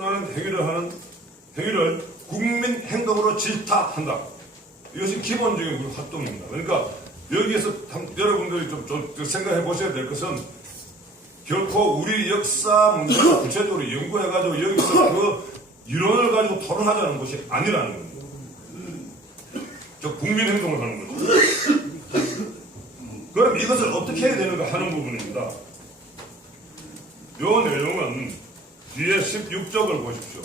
접근하는 행위를 국민 행동으로 질타한다. 이것이 기본적인 우리 활동입니다. 그러니까 여기에서 여러분들이 좀 생각해 보셔야 될 것은 결코 우리 역사 문제를 구체적으로 연구해가지고 여기서 그 이론을 가지고 토론하자는 것이 아니라는 겁니다. 저 국민 행동을 하는 거죠. 그럼 이것을 어떻게 해야 되는가 하는 부분입니다. 이 내용은 뒤에 16쪽을 보십시오.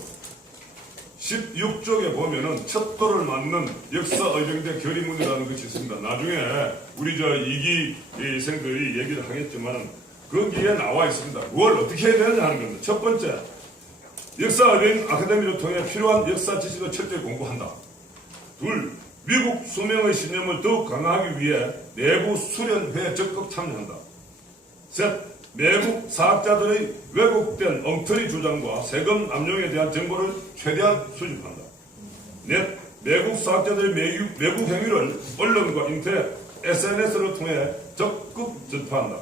16쪽에 보면은 척도를 맞는 역사의병대 결의문이라는 것이 있습니다. 나중에 우리 이기생들이 얘기를 하겠지만 거기에 나와 있습니다. 그걸 어떻게 해야 되느냐 하는 겁니다. 첫 번째, 역사의병 아카데미를 통해 필요한 역사 지식을 철저히 공부한다. 둘, 미국 수명의 신념을 더욱 강화하기 위해 내부 수련회에 적극 참여한다. 셋, 외국 사학자들의 왜곡된 엉터리 주장과 세금 남용에 대한 정보를 최대한 수집한다. 넷, 외국 사학자들의 외국 행위를 언론과 인터넷, SNS를 통해 적극 전파한다.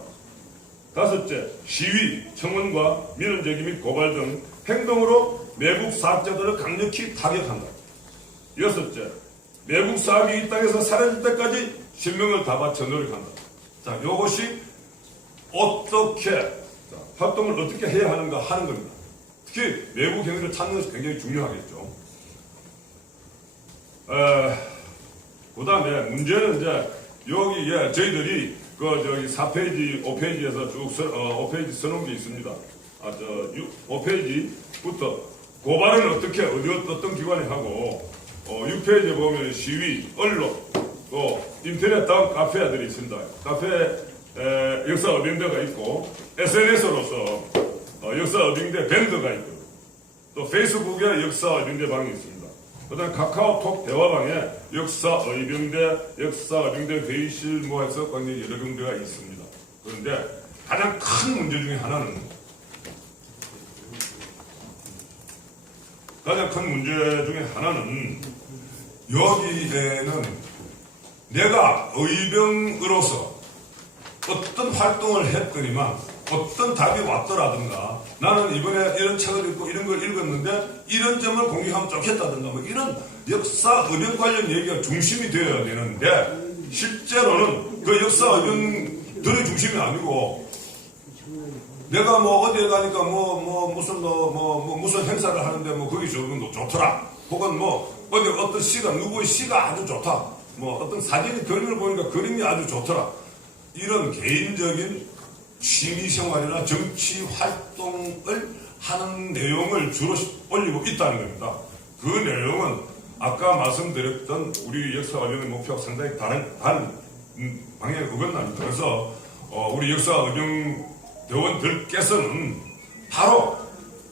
다섯째, 시위, 청원과 민원제기 및 고발 등 행동으로 외국 사학자들을 강력히 타격한다. 여섯째, 외국 사학이 이 땅에서 사라질 때까지 신명을 다 바쳐 노력한다. 자, 이것이 어떻게 활동을 어떻게 해야 하는가 하는 겁니다. 특히 외국 행위를 찾는 것이 굉장히 중요하겠죠. 그 다음에 문제는 이제 여기에 저희들이 4페이지, 5페이지에서 쭉 5페이지 써놓은 게 있습니다. 5페이지부터 고발은 어떤 기관이 하고 6페이지에 보면 시위, 언론, 또 인터넷 다음 카페들이 있습니다. 카페 역사의병대가 있고 SNS로서 역사의병대 밴드가 있고 또 페이스북에 역사의병대 방이 있습니다. 그 다음에 카카오톡 대화방에 역사의병대 회의실 모아서 관계 여러 군데가 있습니다. 그런데 가장 큰 문제 중에 하나는 여기에는 내가 의병으로서 어떤 활동을 했더니만 어떤 답이 왔더라든가 나는 이번에 이런 책을 읽고 이런 걸 읽었는데 이런 점을 공유하면 좋겠다든가 뭐 이런 역사 의병 관련 얘기가 중심이 되어야 되는데 실제로는 그 역사 의병들의 중심이 아니고 내가 뭐 어디에 가니까 무슨 행사를 하는데 거기 좋더라 혹은 어떤 시가 누구의 시가 아주 좋다 뭐 어떤 사진이 그림을 보니까 그림이 아주 좋더라 이런 개인적인 취미생활이나 정치 활동을 하는 내용을 주로 올리고 있다는 겁니다. 그 내용은 아까 말씀드렸던 우리 역사의병의 목표와 상당히 다른 방향에 어긋납니다. 그래서 우리 역사의병대원들께서는 바로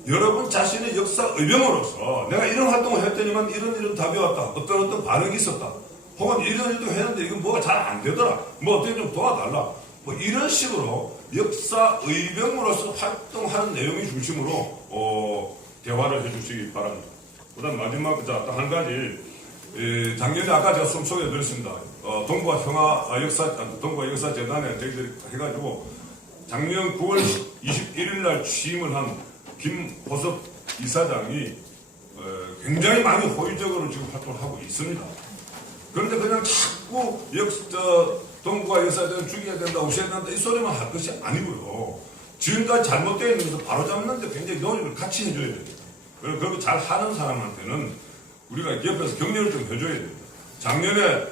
여러분 자신의 역사의병으로서 내가 이런 활동을 했더니만 이런 답이 왔다. 어떤 반응이 있었다. 혹은 이런 일도 했는데 이건 뭐가 잘 안 되더라. 어떻게 좀 도와달라. 이런 식으로 역사의병으로서 활동하는 내용이 중심으로 대화를 해주시기 바랍니다. 그 다음 마지막 한 가지 작년에 아까 제가 좀 소개해드렸습니다. 동구와 역사재단에 저희들이 해가지고 작년 9월 21일 날 취임을 한 김호섭 이사장이 굉장히 많이 호의적으로 지금 활동을 하고 있습니다. 그런데 그냥 자꾸 동구와 역사재단 죽여야 된다, 없애야 된다 이 소리만 할 것이 아니고요. 지금까지 잘못되어 있는 것을 바로잡는데 굉장히 노력을 같이 해줘야 됩니다. 그리고 그렇게 잘 하는 사람한테는 우리가 옆에서 격려를 좀 해줘야 됩니다. 작년에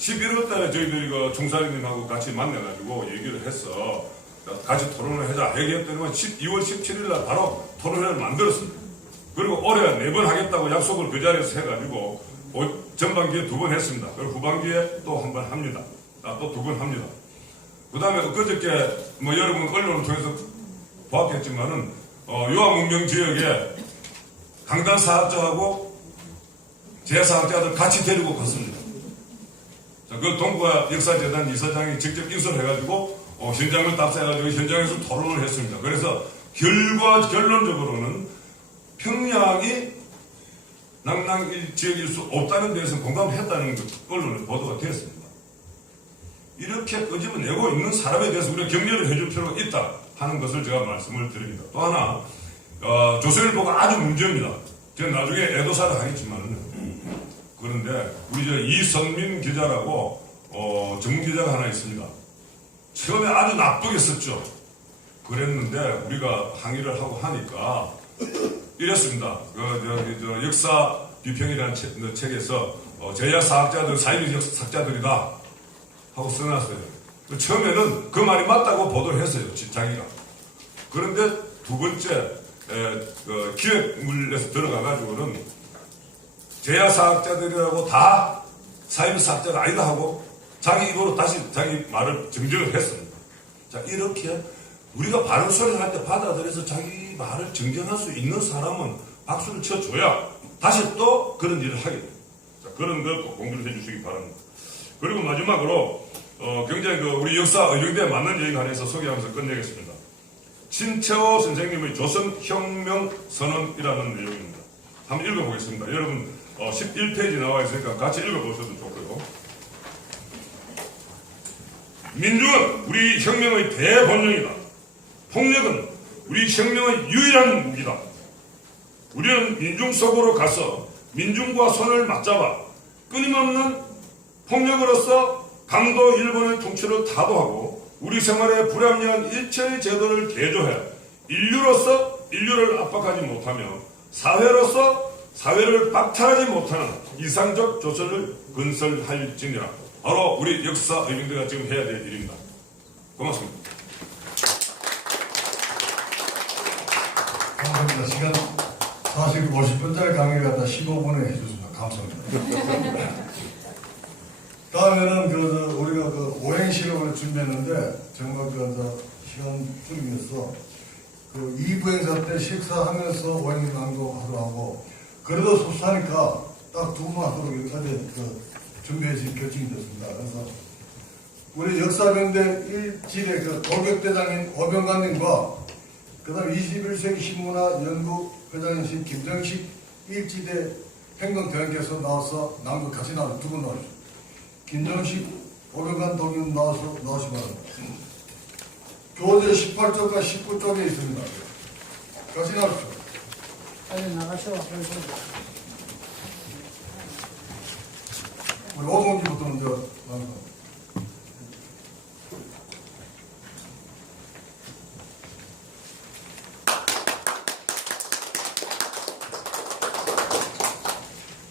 11월 달에 저희들이 총사님하고 같이 만나가지고 얘기를 해서 같이 토론을 하자 얘기했더니 2월 17일 날 바로 토론회를 만들었습니다. 그리고 올해 4번 하겠다고 약속을 그 자리에서 해가지고 전반기에 2번 했습니다. 그리고 후반기에 또 1번 합니다. 또 2번 합니다. 그 다음에 그저께 여러분 언론을 통해서 보았겠지만은 요한문명 지역에 강단 사학자하고 제사학자들 같이 데리고 갔습니다. 그 동구와 역사재단 이사장이 직접 인솔해가지고 현장을 답사해가지고 현장에서 토론을 했습니다. 그래서 결론적으로는 평양이 낭랑 지역일 수 없다는 데에서 공감했다는 언론에 보도가 되었습니다. 이렇게 끄집어내고 있는 사람에 대해서 우리가 격려를 해줄 필요가 있다 하는 것을 제가 말씀을 드립니다. 또 하나 조선일보가 아주 문제입니다. 제가 나중에 애도사를 하겠지만 그런데 우리 저 이선민 기자라고 전문 기자가 하나 있습니다. 처음에 아주 나쁘게 썼죠. 그랬는데 우리가 항의를 하고 하니까 이랬습니다. 저 역사 비평이라는 책에서 제야사학자들 사이비 학자들이다 하고 써놨어요. 처음에는 그 말이 맞다고 보도를 했어요. 자기가. 그런데 두 번째 기획물에서 들어가가지고는 제야사학자들이라고 다 사이비 사학자가 아니다 하고 자기 입으로 다시 자기 말을 정정을 했습니다. 자, 이렇게 우리가 바른 소리를 할 때 받아들여서 자기 말을 정정할 수 있는 사람은 박수를 쳐줘야 다시 또 그런 일을 하게 됩니다. 자, 그런 걸 꼭 공부를 해주시기 바랍니다. 그리고 마지막으로 굉장히 우리 역사 의정대에 맞는 얘기가 하나 해서 소개하면서 끝내겠습니다. 신채호 선생님의 조선혁명선언이라는 내용입니다. 한번 읽어보겠습니다. 여러분 11페이지 나와 있으니까 같이 읽어보셔도 좋고요. 민중은 우리 혁명의 대본령이다. 폭력은 우리 혁명의 유일한 무기다. 우리는 민중 속으로 가서 민중과 손을 맞잡아 끊임없는 폭력으로서 강도 일본의 통치를 타도하고 우리 생활에 불합리한 일체의 제도를 개조해 인류로서 인류를 압박하지 못하며 사회로서 사회를 박탈하지 못하는 이상적 조선을 건설할지니라. 바로 우리 역사 의정대가 지금 해야 될 일입니다. 고맙습니다. 감사합니다. 시간 사실 50분짜리 강의를 갖다 15분에 해주셨습니다. 감사합니다. 다음에는 우리가 오행시를 준비했는데 정말 시간 줄이면서 2부 행사 때 식사하면서 오행 낭독하도록 하고 그래도 섭사니까 딱 2분 하도록 여기까지 준비해서 결정이 됐습니다. 그래서 우리 역사병대 일질의 도격대장인 오병관님과 그 다음 21세기 신문화 연구회장이신 김정식 일지대 행동대원께서 나와서 낭독 같이 나와서 2분 나와주십시오. 김정식 오병관 동님 나오시 바랍니다. 교재 18쪽과 19쪽에 있습니다. 같이 나오십시오. 빨리 나가셔. 우리 오동기부터 먼저 나갑니다.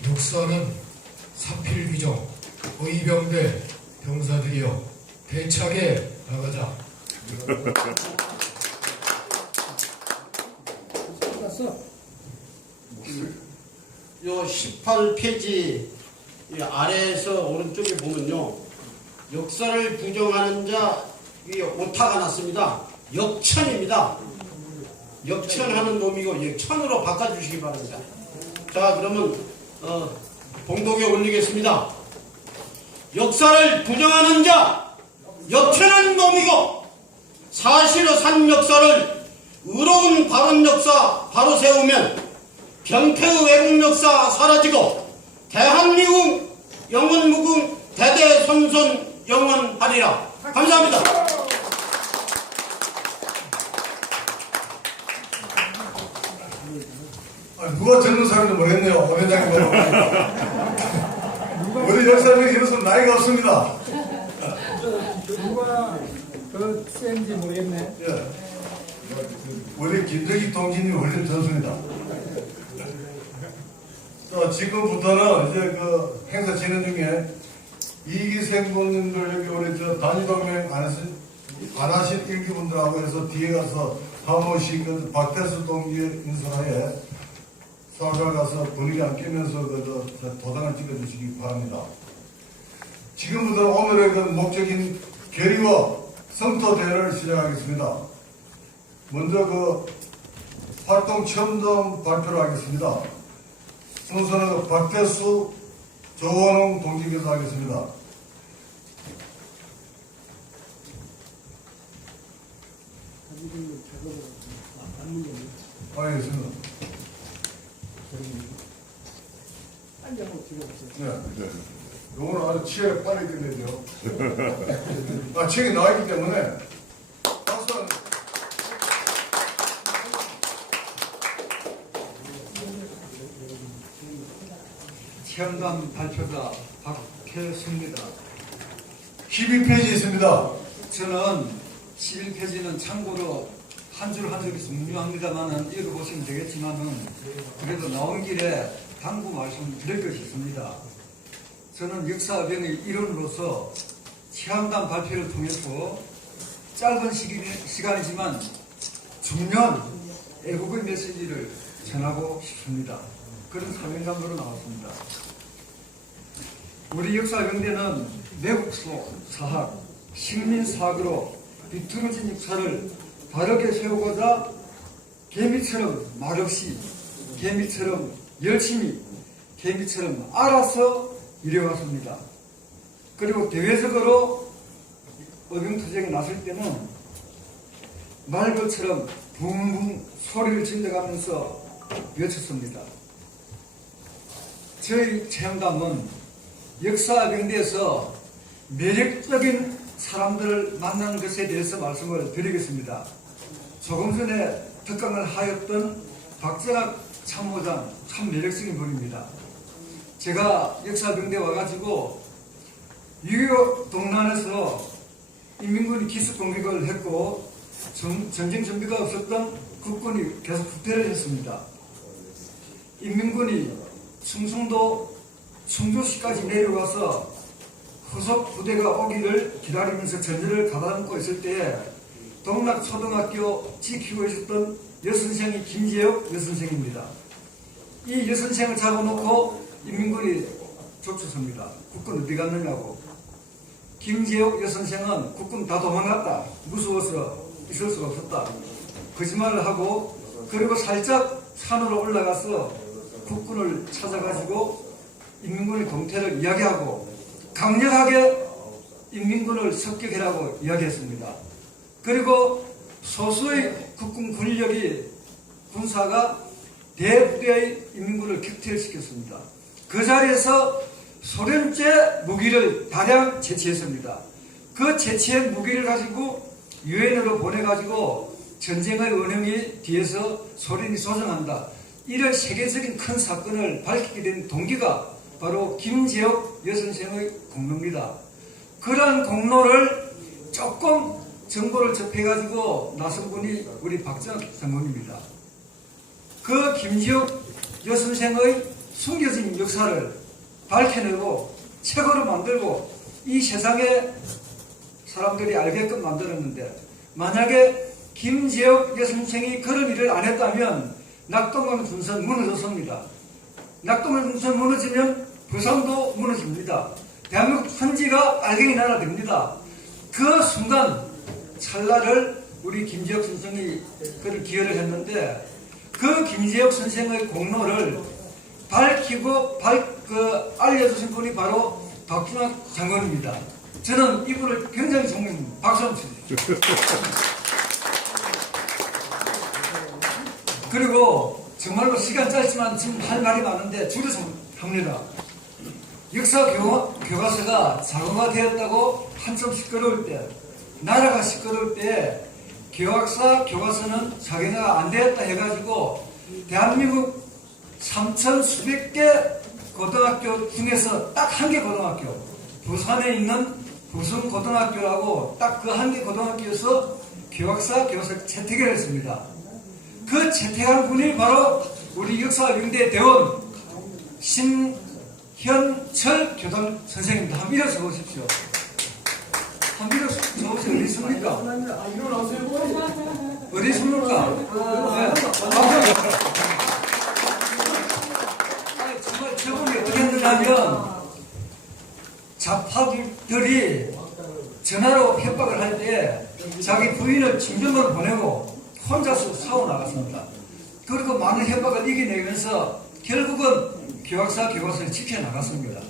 역사는 사필귀정 의병대 병사들이여 대차게 나가자. 갔어. 요 18페이지 아래에서 오른쪽에 보면요. 역사를 부정하는 자 위에 오타가 났습니다. 역천입니다. 역천하는 놈이고 역천으로 바꿔주시기 바랍니다. 자, 그러면 봉독에 올리겠습니다. 역사를 부정하는 자 역천하는 놈이고 사실로 산 역사를 의로운 바른 역사 바로 세우면 병폐의 왜곡 역사 사라지고 대한민국 영원무궁 대대손손 영원하리라. 감사합니다. 누가 젊은 사람인지 모르겠네요. 오 회장님 우리 역사는 이로서 나이가 없습니다. 누가 센지 모르겠네. 예. 우리 김정희 동지님 원래 전수입니다. 지금부터는 이제 행사 진행 중에 이기생분들 여기 우리 단위동맹 안 하신 일기분들하고 해서 뒤에 가서 한 번씩 박태수 동지의 인사하에 사과 가서 분위기 안 깨면서 도장을 찍어주시기 바랍니다. 지금부터 오늘의 목적인 결의와 성토 대회를 시작하겠습니다. 먼저 활동 첨단 발표를 하겠습니다. 순서는 박태수, 조원홍 동지께서 하겠습니다. 알겠습니다. 네. 요거는 아주 치열에 빨리 끝내죠. 책이 나왔기 때문에 박수 체험단 발표자 박혜수입니다. 12페이지 있습니다. 저는 11페이지는 참고로 한 줄 한 줄이 중요합니다만은 읽어보시면 되겠지만은 그래도 나온 길에 당부 말씀 드릴 것이 있습니다. 저는 역사병의 일원으로서 체험단 발표를 통해서 짧은 시간이지만 중요한 애국의 메시지를 전하고 싶습니다. 그런 사명감으로 나왔습니다. 우리 역사병대는 매국소, 사학, 식민사학으로 비틀어진 역사를 바르게 세우고자 개미처럼 말없이, 개미처럼 열심히, 개미처럼 알아서 일해왔습니다. 그리고 대외적으로 의병투쟁에 나설 때는 말벌처럼 붕붕 소리를 질러가면서 외쳤습니다. 저희 체험단은 역사병대에서 매력적인 사람들을 만나는 것에 대해서 말씀을 드리겠습니다. 조금 전에 특강을 하였던 박정학 참모장 참 매력적인 분입니다. 제가 역사병대에 와가지고 6.25 동란에서 인민군이 기습 공격을 했고 전쟁 준비가 없었던 국군이 계속 후퇴를 했습니다. 인민군이 충청도 충주시까지 내려와서 후속 부대가 오기를 기다리면서 전열을 가다듬고 있을 때에 동락초등학교 지키고 있었던 여선생이 김재혁 여선생입니다. 이 여선생을 잡아놓고 인민군이 쫓아섭니다. 국군 어디 갔느냐고. 김재혁 여선생은 국군 다 도망갔다. 무서워서 있을 수가 없었다. 거짓말을 하고 그리고 살짝 산으로 올라가서 국군을 찾아가지고 인민군의 동태를 이야기하고 강력하게 인민군을 습격해라고 이야기했습니다. 그리고 소수의 국군 군사가 대부대의 인민군을 격퇴시켰습니다. 그 자리에서 소련제 무기를 다량 채취했습니다. 그 채취한 무기를 가지고 유엔으로 보내가지고 전쟁의 은행이 뒤에서 소련이 조정한다. 이런 세계적인 큰 사건을 밝히게 된 동기가 바로 김재혁 여선생의 공로입니다. 그러한 공로를 조금 정보를 접해가지고 나선 분이 우리 박정학 장군입니다. 그 김재혁 여선생의 숨겨진 역사를 밝혀내고 책으로 만들고 이 세상에 사람들이 알게끔 만들었는데 만약에 김재혁 여선생이 그런 일을 안 했다면 낙동강 군선 무너졌습니다. 낙동강 군선 무너지면 부산도 무너집니다. 대한민국 천지가 빨갱이 나라 됩니다. 그 순간 찰나를 우리 김재혁 선생이 그를 기여를 했는데 그 김재혁 선생의 공로를 밝히고 알려주신 분이 바로 박준학 장관입니다. 저는 이분을 굉장히 존경합니다. 박수 한번 주세요. 그리고 정말로 시간 짧지만 지금 할 말이 많은데 줄여서 합니다. 역사 교과서가 자동화되었다고 한참 시끄러울 때, 나라가 시끄러울 때 교학사 교과서는 자기네가 안 되었다 해가지고 대한민국 3천 수백 개 고등학교 중에서 딱 한 개 고등학교, 부산에 있는 부sun고등학교라고 딱 그 한 개 고등학교에서 교학사 교과서 채택을 했습니다. 그 채택한 분이 바로 우리 역사병대 대원 신현철 교장 선생님입니다. 한번 일어서 보십시오. 한번 일어서 보십시오. 어디 있습니까? 어디 있습니까? 네. 정말 저분이 어떻게 했느냐면 좌파들이 전화로 협박을 할 때 자기 부인을 진정으로 보내고 혼자서 사고 나갔습니다. 그리고 많은 협박을 이겨내면서 결국은 교학사 교과서를 지켜나갔습니다.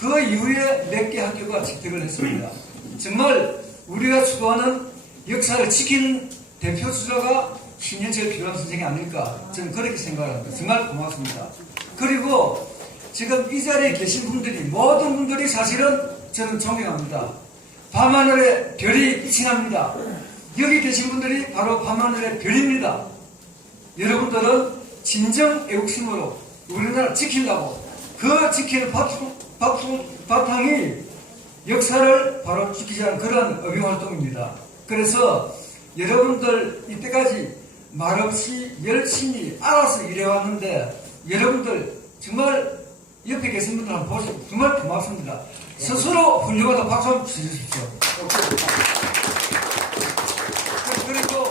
그 이후에 몇 개 학교가 채택을 했습니다. 정말 우리가 추구하는 역사를 지키는 대표 주자가 신현철 교장 선생이 아닐까 저는 그렇게 생각합니다. 정말 고맙습니다. 그리고 지금 이 자리에 계신 분들이 모든 분들이 사실은 저는 존경합니다. 밤하늘에 별이 빛이 납니다. 여기 계신 분들이 바로 밤하늘의 별입니다. 여러분들은 진정 애국심으로 우리나라 지키려고 그 지키는 바탕이 역사를 바로 지키지 않은 그런 의병활동입니다. 그래서 여러분들 이때까지 말없이 열심히 알아서 일해왔는데 여러분들 정말 옆에 계신 분들 한번 보시고 정말 고맙습니다. 스스로 훌륭하다 박수 한번 주십시오. 그리고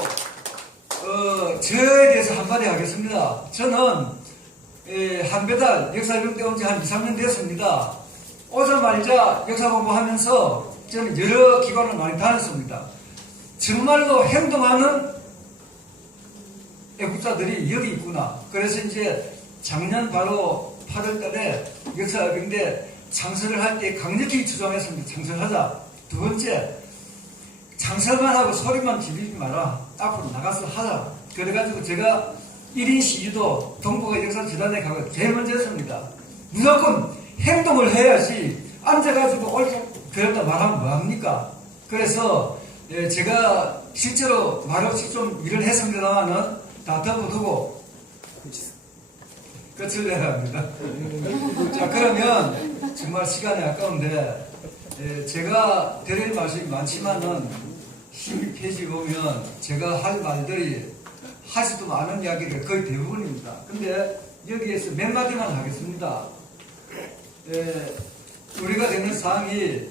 저에 대해서 한마디 하겠습니다. 저는 한배달 역사병대 온 지 한 2, 3년 됐습니다. 오자마자 역사 공부하면서 저는 여러 기관을 많이 다녔습니다. 정말로 행동하는 애국자들이 여기 있구나. 그래서 이제 작년 바로 8월 달에 역사병대 창설을 할 때 강력히 주장했습니다. 창설하자. 두 번째, 창설만 하고 소리만 지르지 마라. 앞으로 나가서 하자. 그래가지고 제가 1인 시위도 동북아 역사재단에 가고 제일 먼저 했습니다. 무조건 행동을 해야지 앉아가지고 옳고 그랬다 말하면 뭐합니까? 그래서 제가 실제로 말없이 좀 일을 했습니다만은 다 덮어두고 끝을 내야 합니다. 자, 그러면 정말 시간이 아까운데 제가 드릴 말씀이 많지만은 12페이지 보면 제가 할 말들이 하지도 않은 이야기가 거의 대부분입니다. 근데 여기에서 몇 마디만 하겠습니다. 우리가 되는 사항이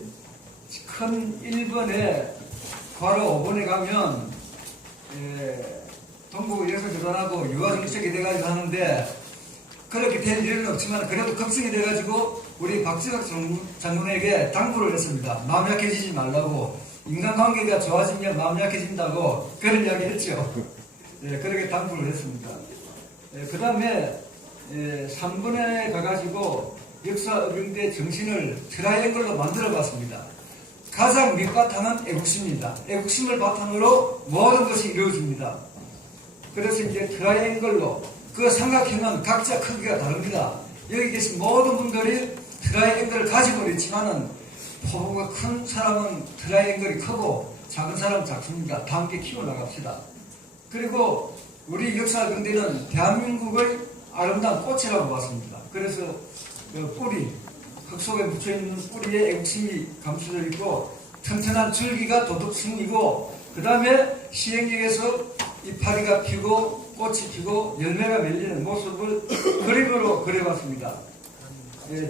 큰 1번에 괄호 5번에 가면 동북 역사재단하고 유아정책이 돼가지고 하는데 그렇게 될 일은 없지만 그래도 걱정이 돼가지고 우리 박지석 장군에게 당부를 했습니다. 마음 약해지지 말라고. 인간관계가 좋아지면 마음 약해진다고 그런 이야기 했죠. 그렇게 당부를 했습니다. 그 다음에 3번에 가가지고 역사의병대 정신을 트라이앵글로 만들어 봤습니다. 가장 밑바탕은 애국심입니다. 애국심을 바탕으로 모든 것이 이루어집니다. 그래서 이제 트라이앵글로 그 삼각형은 각자 크기가 다릅니다. 여기 계신 모든 분들이 트라이앵글을 가지고 있지만은 포부가 큰 사람은 트라이앵글이 크고 작은 사람은 작습니다. 다 함께 키워나갑시다. 그리고 우리 역사병대는 대한민국의 아름다운 꽃이라고 봤습니다. 그래서 그 뿌리, 흙 속에 묻혀있는 뿌리에 애국심이 감춰져 있고 튼튼한 줄기가 도덕심이고 그 다음에 시행역에서 이파리가 피고 꽃이 피고 열매가 맺리는 모습을 그림으로 그려봤습니다.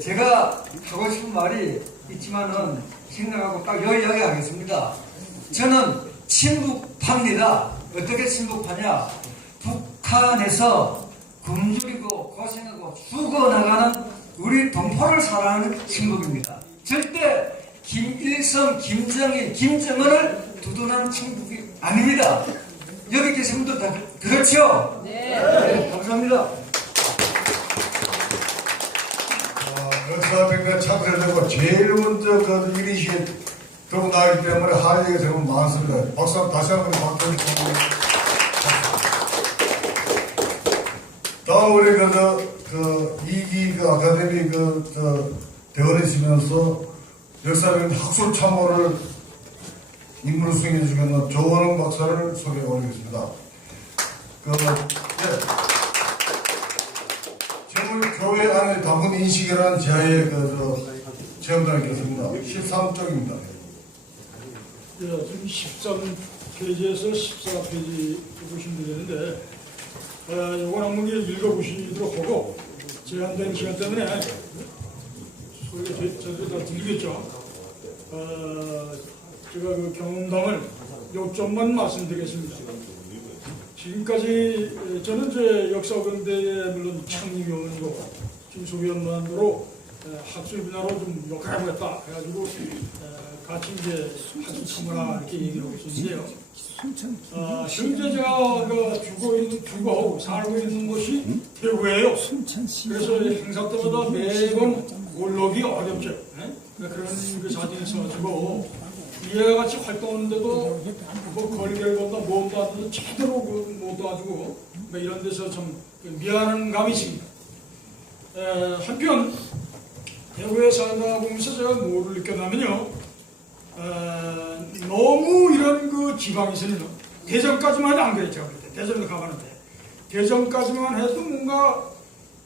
제가 하고 싶은 말이 있지만은 생각하고 딱 여기 하겠습니다. 저는 친북파입니다. 어떻게 친북파냐? 북한에서 굶주리고 고생하고 죽어나가는 우리 동포를 사랑하는 친북입니다. 절대 김일성, 김정일, 김정은을 두둔하는 친북이 아닙니다. 여기 계신 분들 다 그렇죠? 네. 감사합니다. 역사병대 창설되고 제일 먼저 그 이리시에 들고 나기 때문에 할 얘기가 정말 많습니다. 박수 한번 다시 한번 박수해주시면. 다음 우리 그 2기 그 아카데미 대원이시면서 역사병대 학술 참모를 임무를 수행해 주시는 조원웅 박사를 소개해 올리겠습니다. 교회 안에 다문 인식이라는 제아의 체험단이 있겠습니다. 13쪽입니다. 지금 13페이지에서 14페이지 보시면 되는데, 이건 한번 읽어보시도록 하고, 제한된 시간 때문에 소리가 저도 다 들리겠죠. 제가 그 경험담을 요점만 말씀드리겠습니다. 지금까지 저는 이제 역사병대의 물론 창립위원이고 지금 소위원만으로 학술 분야로 좀 역할해보겠다 해가지고 같이 이제 학술 참모라 이렇게 얘기를 하고 있었는데요. 현재 제가 주거하고 살고 있는 곳이 대구예요. 그래서 행사 때마다 매번 올라오기 어렵죠. 그런 그 사정이 있어가지고 이와 같이 활동하는데도 뭐 거리결보다 모험도 안 돼도 제대로 못 도와주고 뭐 이런 데서 좀 미안한 감이 있습니다. 한편 대구에 살다 보면서 제가 뭐를 느꼈냐면요, 너무 이런 그 지방에서는 대전까지만 안 그랬죠. 대전도 가봤는데 대전까지만 해도 뭔가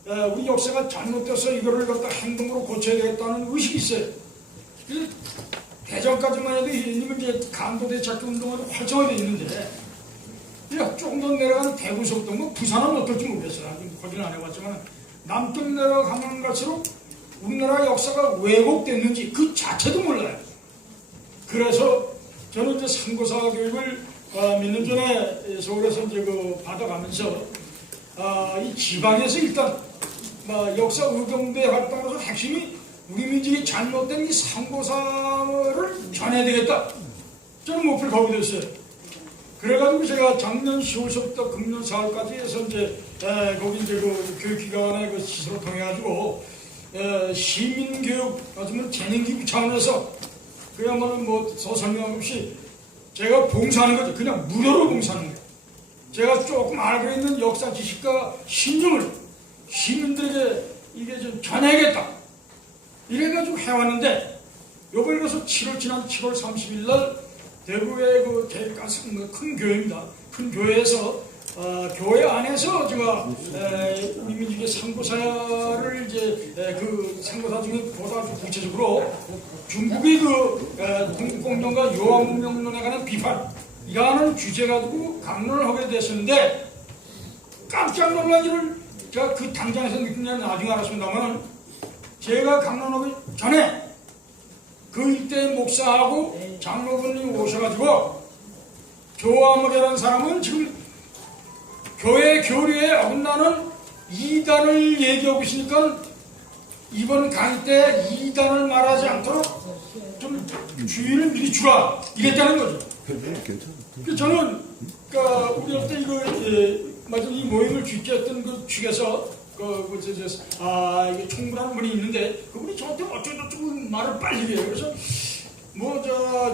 우리 역사가 잘못돼서 이거를 갖다 행동으로 고쳐야 되겠다는 의식이 있어요. 그래서 대전까지만 해도 이건 이제 강도대책도 운동화도 활성화되어 있는데 조금 더 내려가는 대구서부터 뭐 부산은 어떨지 모르겠어요. 거기는 안 해봤지만 남쪽 내려가면 갈수록 우리나라 역사가 왜곡됐는지 그 자체도 몰라요. 그래서 저는 이제 상고사 교육을 몇 년 전에 서울에서 이제 받아가면서 이 지방에서 일단 역사 의경대 활동으로서 핵심이 우리 민족이 잘못된 이 상고사를 전해야 되겠다. 저는 목표를 가게 됐어요. 그래가지고 제가 작년 10월서부터 금년 4월까지 해서 이제 거기 이제 교육기관의 시설을 통해가지고 시민교육, 아니면 재능기부 차원에서 그야말로 뭐 설명 없이 제가 봉사하는 거죠. 그냥 무료로 봉사하는 거예요. 제가 조금 알고 있는 역사 지식과 신념을 시민들에게 이게 좀 전해야겠다. 이래가지고 해왔는데, 요번에 그래서 지난 7월 30일 날 대구의 큰 교회입니다. 큰 교회에서 교회 안에서 제가 우리 민족의 상고사를 이제 그 상고사 중에 보다 구체적으로 중국의 공공정과 요한문명론에 관한 비판이라는 주제 가지고 강론을 하게 됐었는데 깜짝 놀란 일을 제가 그 당장에서 느낀 건 나중에 알았습니다만 제가 강론하기 전에 그 일대 목사하고 장로분이 오셔가지고 조화목이라는 사람은 지금 교회 교리에 어긋나는 이단을 얘기하고 있으니까 이번 강의 때 이단을 말하지 않도록 좀 주의를 미리 주라 이랬다는 거죠. 그 저는 우리 그때 이 모임을 주최했던 그 측에서 이게 총무라는 분이 있는데 그분이 저한테 어쩌고저쩌고 말을 빨리 해요. 그래서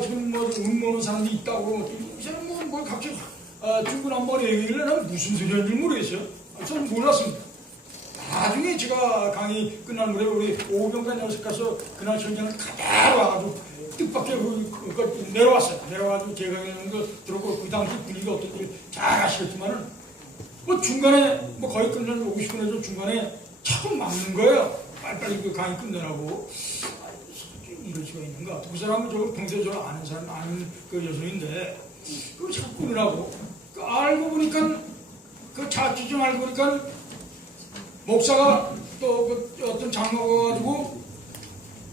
지금 음모하는 사람이 있다고 이 사람 뭐 갑자기 중구난방에 얘기를 하면 무슨 소리 하는지 모르겠어요. 저는 몰랐습니다. 나중에 제가 강의 끝난 무렵에 우리 오병관 연습 가서 그날 현장을 그대로 아주 뜻밖의 내려왔어요. 내려와가지고 제가 하는 거 들어보고 그 당시 분위기가 어떤지 잘 아시겠지만은 중간에 거의 끝나는 50분에서 중간에 자꾸 막는 거예요. 빨리빨리 그 강의 끝내라고. 이럴 수가 있는가. 그 사람은 평소에 저를 아는 사람, 아는 그 여성인데 그걸 자꾸 끊으라고. 알고 보니까 자취 좀 알고 보니까 목사가 또 어떤 장로가 가지고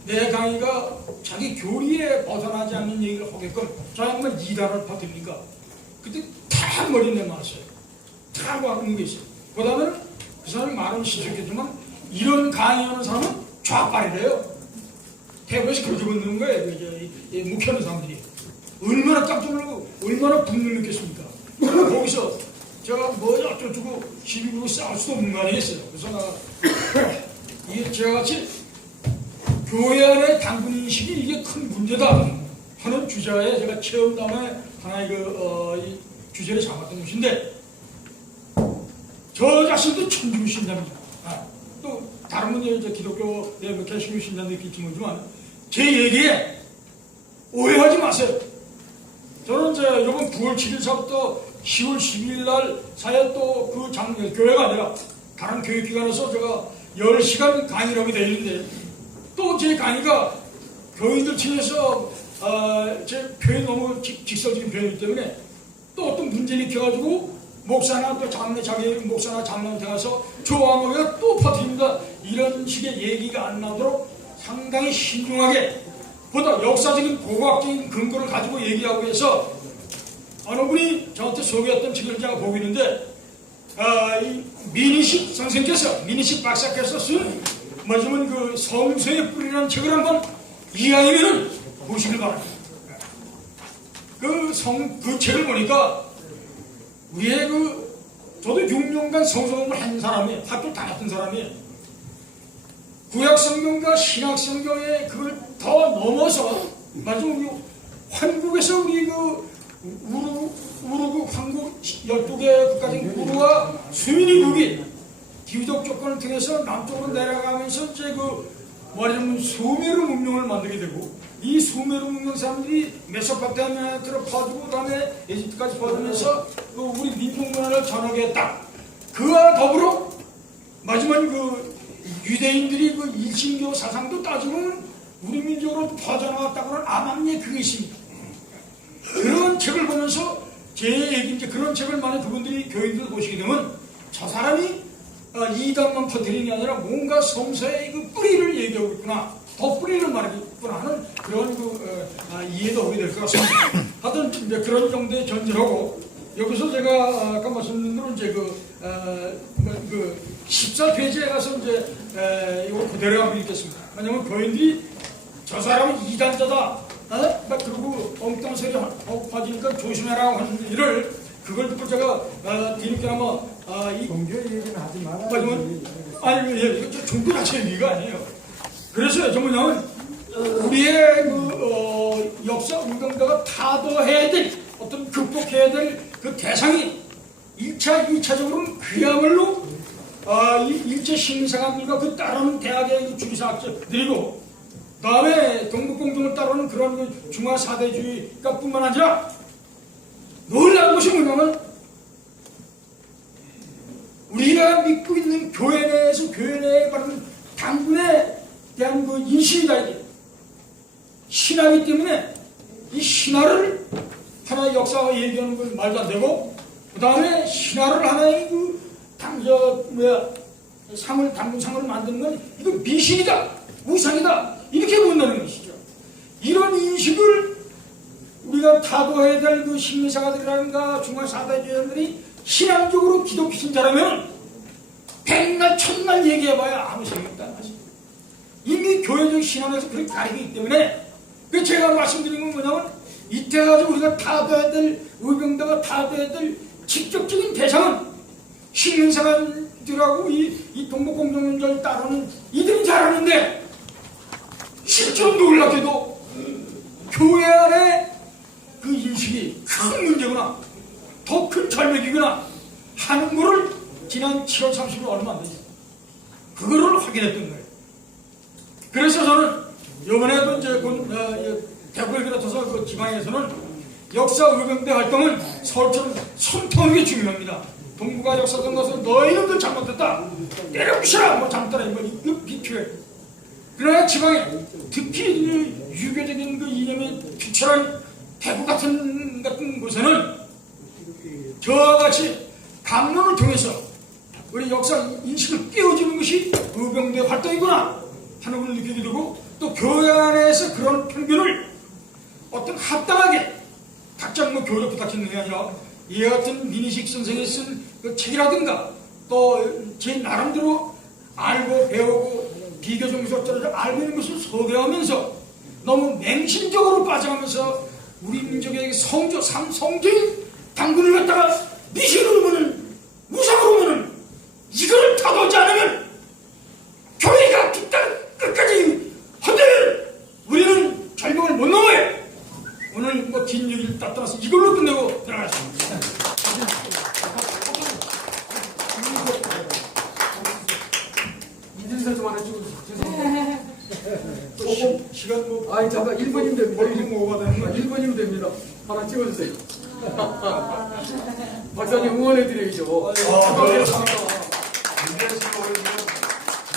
내 강의가 자기 교리에 벗어나지 않는 얘기를 하게끔 저 양반 이단을 퍼뜨리니까 그때 탁 머리 내놨어요. 탁 하는 게 있어요. 그다음에 그 사람이 말은 시켰지만 이런 강의하는 사람은 좌빨이래요. 대구에서 그렇게 붙는 거예요. 묵혀는 사람들이. 얼마나 깜짝 놀라고 얼마나 분노를 느꼈습니까? 거기서 제가 어쩌고 시비 부르고 싸울 수도 없는 거 아니겠어요. 그래서 이게 제가 같이 교회 안의 당군 인식이 이게 큰 문제다 하는 주제에 제가 체험담에 하나의 이 주제를 잡았던 것인데 저 자신도 천주교 신자입니다. 또 다른 분이 기독교 개신교 신자도 있겠지 모르지만 제 얘기에 오해하지 마세요. 저는 이번 9월 7일서부터 10월 12일 날 사회 또 교회가 아니라 다른 교육기관에서 제가 10시간 강의를 하게 되어 있는데 또 제 강의가 교인들 측에서 제 표현이 너무 직설적인 표현이기 때문에 또 어떤 문제를 일으켜가지고 목사나 또 자기 목사나 장로한테 가서 조항호가 또 퍼뜨립니다. 이런 식의 얘기가 안 나오도록 상당히 신중하게 보다 역사적인 고고학적인 근거를 가지고 얘기하고 해서 어느 분이 저한테 소개했던 책을 제가 보고 있는데 이 민희식 선생께서 민희식 박사께서 쓴 그 성서의 뿌리라는 책을 한번 이해하면 보시길 바랍니다. 그 책을 보니까 우리의 저도 6년간 성서공부를 한 사람이에요. 학교 다녔던 사람이에요. 구약성경과 신약성경의 그걸 더 넘어서 우리 한국에서 우리 우르국 한국 12개 국가적인 우르와 수민이국이 기후적 조건을 통해서 남쪽으로 내려가면서 말하자면 수메르 문명을 만들게 되고 이 수메르 문명 사람들이 메소포타미아로 퍼지고 그다음에 에집트까지 퍼지면서 우리 민족 문화를 전하게 했다. 그와 더불어 마지막 그 유대인들이 그 일신교 사상도 따지면 우리 민족으로 퍼져나왔다고는 암암리에 그게 있습니다. 그런 책을 보면서 제 얘기 이제 그런 책을 만약 그분들이 교인들 보시게 되면 저 사람이 이단만 퍼뜨리는 게 아니라 뭔가 성서의 그 뿌리를 얘기하고 있구나, 더 뿌리를 말하고 있구나 하는 그런 이해도 오게 될 것 같습니다. 하여튼 이제 그런 정도의 전제하고 여기서 제가 아까 말씀드린 대로 이제 그 14페이지에 가서 이제 이거 그대로 한번 읽겠습니다. 왜냐면 교인들이 저 사람은 이단자다, 그리고 엉뚱한 소리 하고 빠지니까 조심해라 하는 일을 그걸 듣고 제가 뒤늦게나마 이 종교 얘기는 하지 말아야 하지만 아니 이거 종교 자체의 얘기가 아니에요. 그래서 뭐냐면 우리의 역사 운동가가 타도해야 될 어떤 극복해야 될 그 대상이 1차, 2차적으로는 그야말로 이 일제 시민사관들과 그 따르는 대학의 주기사학자들이고 그 다음에 동북공정을 따르는 그런 그 중화 사대주의가 뿐만 아니라 놀라운 것이 뭐냐면 우리가 믿고 있는 교회 내에서 교회 내에 바른 당군에 대한 그 인식이다 이게 신화이기 때문에 이 신화를 하나의 역사가 얘기하는 건 말도 안 되고 그 다음에 신화를 하나의 그 당군상을 만드는 건 이거 미신이다, 우상이다 이렇게 본다는 것이죠. 이런 인식을 우리가 타도해야 될 그 식민사가들이라든가 중앙사대주의자들이 신앙적으로 기독교 신자라면 백날 천날 얘기해봐야 아무 소용이 없다는 것입니다. 이미 교회적 신앙에서 그렇게 가리기 때문에 그 제가 말씀드린 건 뭐냐면 이때 가지고 우리가 타도해야 될 의병대가 타도해야 될 직접적인 대상은 식민사관들하고 이 동북공정운전을 따르는 이들이 잘하는데 실제로 놀랍게도 교회 안에 그 인식이 큰 문제구나, 더 큰 절벽이구나 하는 거를 지난 7월 30일 얼마 안 되죠. 그거를 확인했던 거예요. 그래서 저는 이번에도 이제 대구에 비롯해서 그 지방에서는 역사 의병대 활동은 서울처럼 손터는 중요합니다. 동북아 역사관 가서 너희들 잘못했다, 때려부시라, 뭐 잘못하라, 이거 비필해. 그러나 지방에 특히 유교적인 그 이념이 투철한 대구 같은 곳에는 저와 같이 강론을 통해서 우리 역사 인식을 깨워주는 것이 의병대 활동이구나 하는 걸 느끼게 되고 또 교회 안에서 그런 편견을 어떤 합당하게 각자 뭐 교육 부탁했는 게 아니라 이와 같은 민희식 선생이 쓴 그 책이라든가 또 제 나름대로 알고 배우고 비교정서를 알고 있는 것을 소개하면서 너무 맹신적으로 빠져가면서 우리 민족의 성적인 당군을 갖다가 미신으로 보는 우상으로 보는 이거를 타도하지 않으면 교회가 뒷땅 끝까지 헌되면 우리는 절벽을 못 넘어요. 오늘 뭐 긴 얘기를 다 떠나서 이걸로 끝내고 들어가겠습니다. 이준서 좀 하나 찍어주세요. 죄송합니다. 조금 시간 뭐 아니 잠깐 1분이면 됩니다. 벌금 뭐가 되는 거야? 1분이면 됩니다. 하나 찍어주세요. 박사님 응원해드려야죠.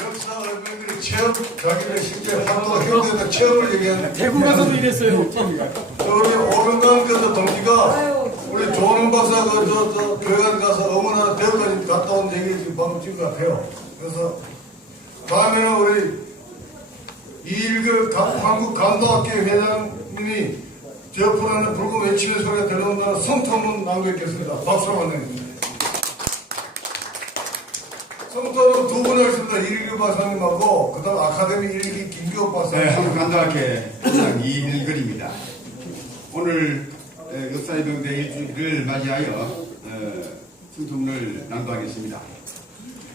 역사 의병들이 체험, 자기네 실제 활동 현장에서 체험을 얘기하는 대구 가서도 이랬어요. 우리 오병강교도 동기가 우리 조은영 박사 저 교회관 가서 어머나 대구까지 갔다 온 얘기를 지금 방금 찍은 것 같아요. 그래서 다음에는 우리 이일그 한국 감도학교 회장님이 제 옆으로는 붉은 외침의 소리가 들려온다는 성토문 남겨있겠습니다. 박수로 만납니다. 성토문 두 분이 있습니다. 이일그 박사님하고 그 다음 아카데미 일기 김기호 박사님. 네, 한국 감도학교 회장 이일글입니다. 오늘 역사의병대 일주일을 맞이하여 성토문을 낭독하겠습니다.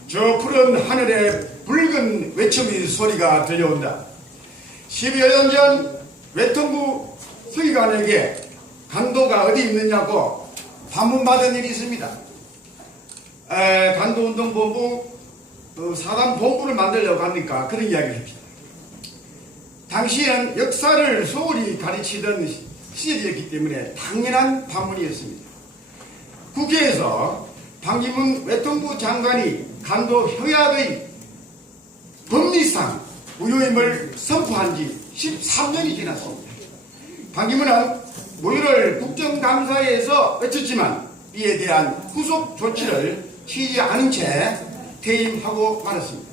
저 푸른 하늘에 붉은 외침의 소리가 들려온다. 12여 년 전 외통부 서기관에게 간도가 어디 있느냐고 반문받은 일이 있습니다. 간도운동본부 사단본부를 만들려고 하니까 그런 이야기를 합니다. 당시엔 역사를 소홀히 가르치던 시절이었기 때문에 당연한 반문이었습니다. 국회에서 방기문 외통부 장관이 간도 협약의 법리상 무효임을 선포한 지 13년이 지났습니다. 반기문은 무효를 국정감사에서 외쳤지만 이에 대한 후속 조치를 취하지 않은 채 퇴임하고 말았습니다.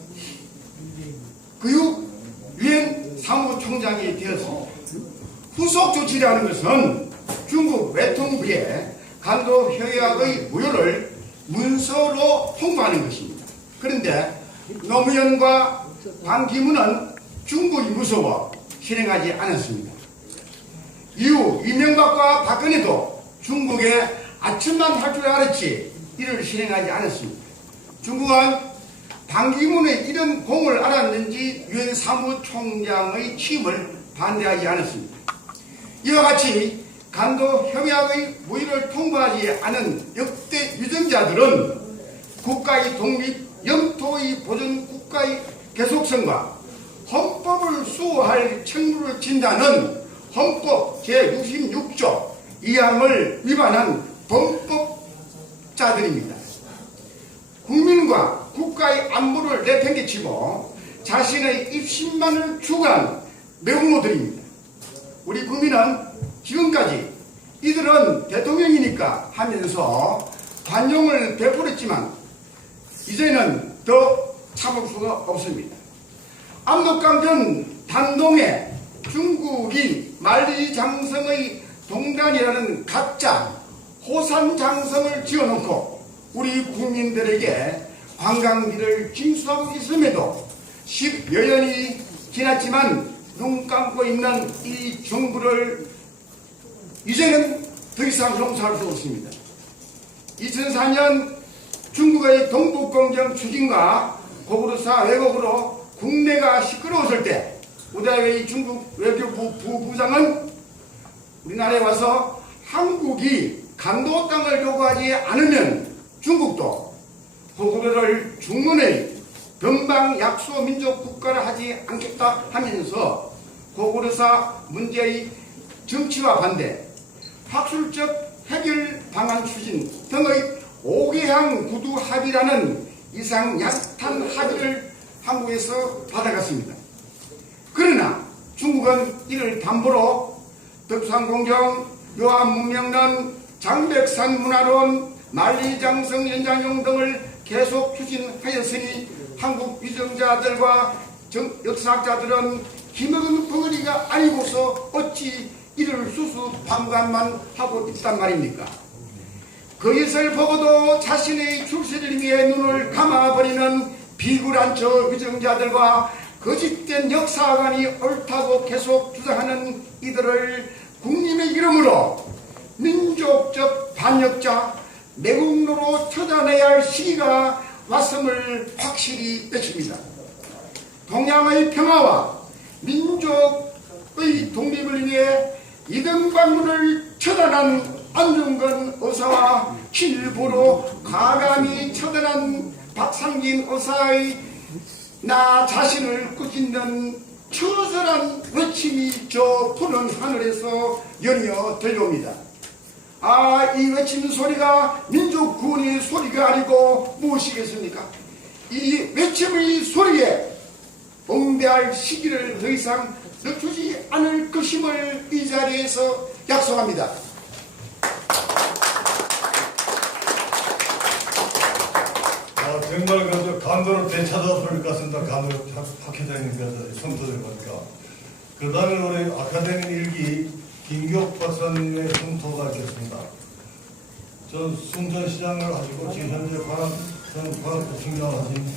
그 후 유엔 사무총장이 되었습니다. 후속 조치라는 것은 중국 외통부에 간도 협약의 무효를 문서로 통보하는 것입니다. 그런데 노무현과 반기문은 중국이 무서워 실행하지 않았습니다. 이후 이명박과 박근혜도 중국에 아첨만 할 줄 알았지 이를 실행하지 않았습니다. 중국은 반기문의 이런 공을 알았는지 유엔 사무총장의 취임을 반대하지 않았습니다. 이와 같이 간도 협약의 무효를 통보하지 않은 역대 유정자들은 국가의 독립, 영토의 보존, 국가의 계속성과 헌법을 수호할 책무를 진다는 헌법 제66조 2항을 위반한 범법자들입니다. 국민과 국가의 안보를 내팽개치고 자신의 입신만을 추구한 매국노들입니다. 우리 국민은 지금까지 이들은 대통령이니까 하면서 관용을 베풀었지만 이제는 더 참을 수가 없습니다. 압록강전 단동에 중국이 만리장성의 동단이라는 가짜 호산장성을 지어놓고 우리 국민들에게 관광비를 징수하고 있음에도 10여 년이 지났지만 눈 감고 있는 이 정부를 이제는 더 이상 용서할 수 없습니다. 2004년 중국의 동북공정 추진과 고구려사 왜곡으로 국내가 시끄러웠을 때 우다웨이 중국 외교부 부부장은 우리나라에 와서 한국이 간도 땅을 요구하지 않으면 중국도 고구려를 중문의 변방 약소 민족 국가를 하지 않겠다 하면서 고구려사 문제의 정치와 반대, 학술적 해결 방안 추진 등의 5개항 구두 합의라는 이상 약탄 합의를 한국에서 받아갔습니다. 그러나 중국은 이를 담보로 덕산공정, 요한문명론, 장백산 문화론, 만리장성 연장용 등을 계속 추진하였으니 한국 위정자들과 역사학자들은 기먹은 벙어리가 아니고서 어찌 이를 수수방관만 하고 있단 말입니까? 그것을 보고도 자신의 출세를 위해 눈을 감아버리는 비굴한 저 위정자들과 거짓된 역사관이 옳다고 계속 주장하는 이들을 국민의 이름으로 민족적 반역자, 매국노로 처단해야 할 시기가 왔음을 확실히 외칩니다. 동양의 평화와 민족의 독립을 위해 이등방문을 처단한 안중근 의사와 일부러 과감히 처단한 박상진 의사의 나 자신을 꾸짖는 처절한 외침이 저 푸른 하늘에서 연이어 들려옵니다. 아, 이 외치는 소리가 민족구원의 소리가 아니고 무엇이겠습니까? 이 외침의 소리에 응대할 시기를 더 이상 늦추지 않을 것임을 이 자리에서 약속합니다. 정말 그 간도를 되찾아볼 것 같습니다. 간도 박 회장님께서 선포될 거니까. 그 다음에 우리 아카데미 일기 김기옥 박사님의 선포가 있겠습니다. 전 순천시장을 하시고 지금 현재 관악구 총장을 하신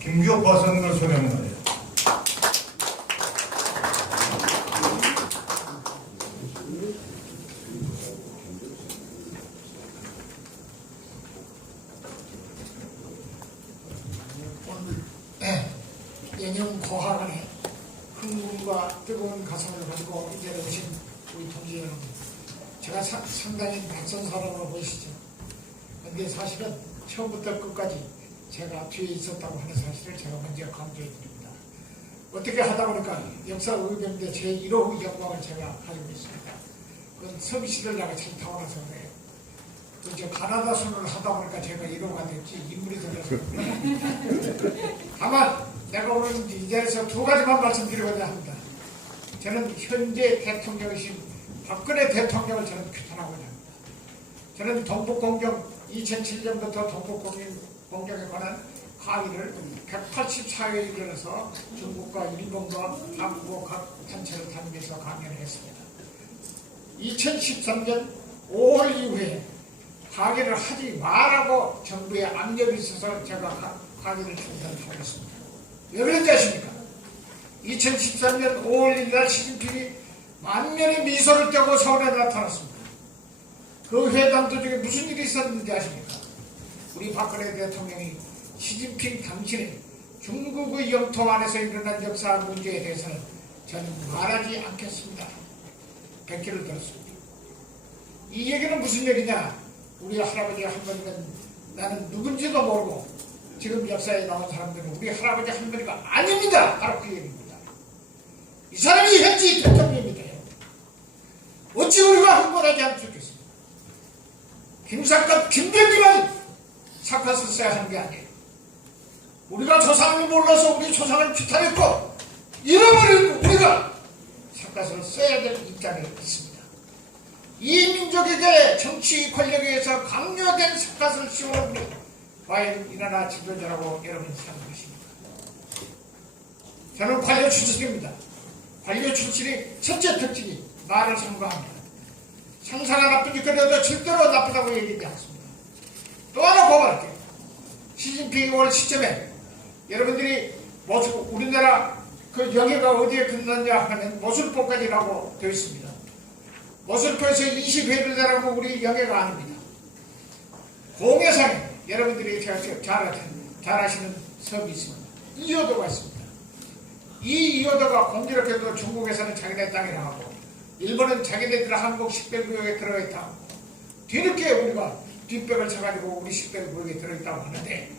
김기옥 박사님을 소개합니다. 연영 고하간에 흥분과 뜨거운 가슴을 가지고 이 자리에 오신 우리 동지 여러분, 제가 상당히 낯선 사람으로 보이시죠? 근데 사실은 처음부터 끝까지 제가 뒤에 있었다고 하는 사실을 제가 먼저 강조해 드립니다. 어떻게 하다 보니까 역사 의병대 제1호 영광을 제가 가지고 있습니다. 그건 서비스를 내가 참 타고나서 그래요. 이제 가나다 선을 하다 보니까 제가 1호가 됐지 인물이 들어서. 다만 내가 오늘 이 자리에서 두 가지만 말씀드리고자 합니다. 저는 현재 대통령이신 박근혜 대통령을 저는 규탄하고자 합니다. 저는 동북공정 2007년부터 동북공정에 관한 강의를 184회에 이르러서 중국과 일본과 한국 각 단체를 다니면서 강연을 했습니다. 2013년 5월 이후에 강의를 하지 말라고 정부의 압력이 있어서 제가 강의를 중단하겠습니다. 왜 그런지 아십니까? 2013년 5월 1일 날 시진핑이 만면의 미소를 떼고 서울에 나타났습니다. 그 회담 도중에 무슨 일이 있었는지 아십니까? 우리 박근혜 대통령이 시진핑 당신의 중국의 영토 안에서 일어난 역사 문제에 대해서는 저는 말하지 않겠습니다. 100개를 들었습니다. 이 얘기는 무슨 얘기냐? 우리 할아버지 할머니는 나는 누군지도 모르고 지금 역사에 나온 사람들은 우리 할아버지 할머니가 아닙니다. 바로 그 얘기입니다. 이 사람이 현지 대통령입니다. 어찌 우리가 흥분하지 않을 수 있겠습니까? 김사갓 김병기만 사컷을 써야 하는 게 아니에요. 우리가 조상을 몰라서 우리 조상을 비탄했고 잃어버린 우리가 사컷을 써야 될 입장에 있습니다. 이 민족에게 정치 권력에 의해서 강요된 사컷을 씌우는 우리 과연 이 나라 지도자라고 여러분 생각하십니까? 저는 관료 출신입니다. 관료 출신이 첫째 특징이 말을 삼가합니다. 상사가 나쁜 짓거리도 절대로 나쁘다고 얘기하지 않습니다. 또 하나 고발할게요. 시진핑이 올 시점에 여러분들이 우리나라 그 영해가 어디에 끝났냐 하면 모슬포까지라고 되어 있습니다. 모슬포에서 20회를 내라고 우리 영해가 아닙니다. 공해상에 여러분들이 잘 아시는 섬이 있습니다. 이효도가 있습니다. 이 이효도가 공교롭게도 중국에서는 자기네 땅이라고 하고 일본은 자기네들 한국 식별구역에 들어있다고 뒤늦게 우리가 뒷백을 쳐가지고 우리 식별구역에 들어있다고 하는데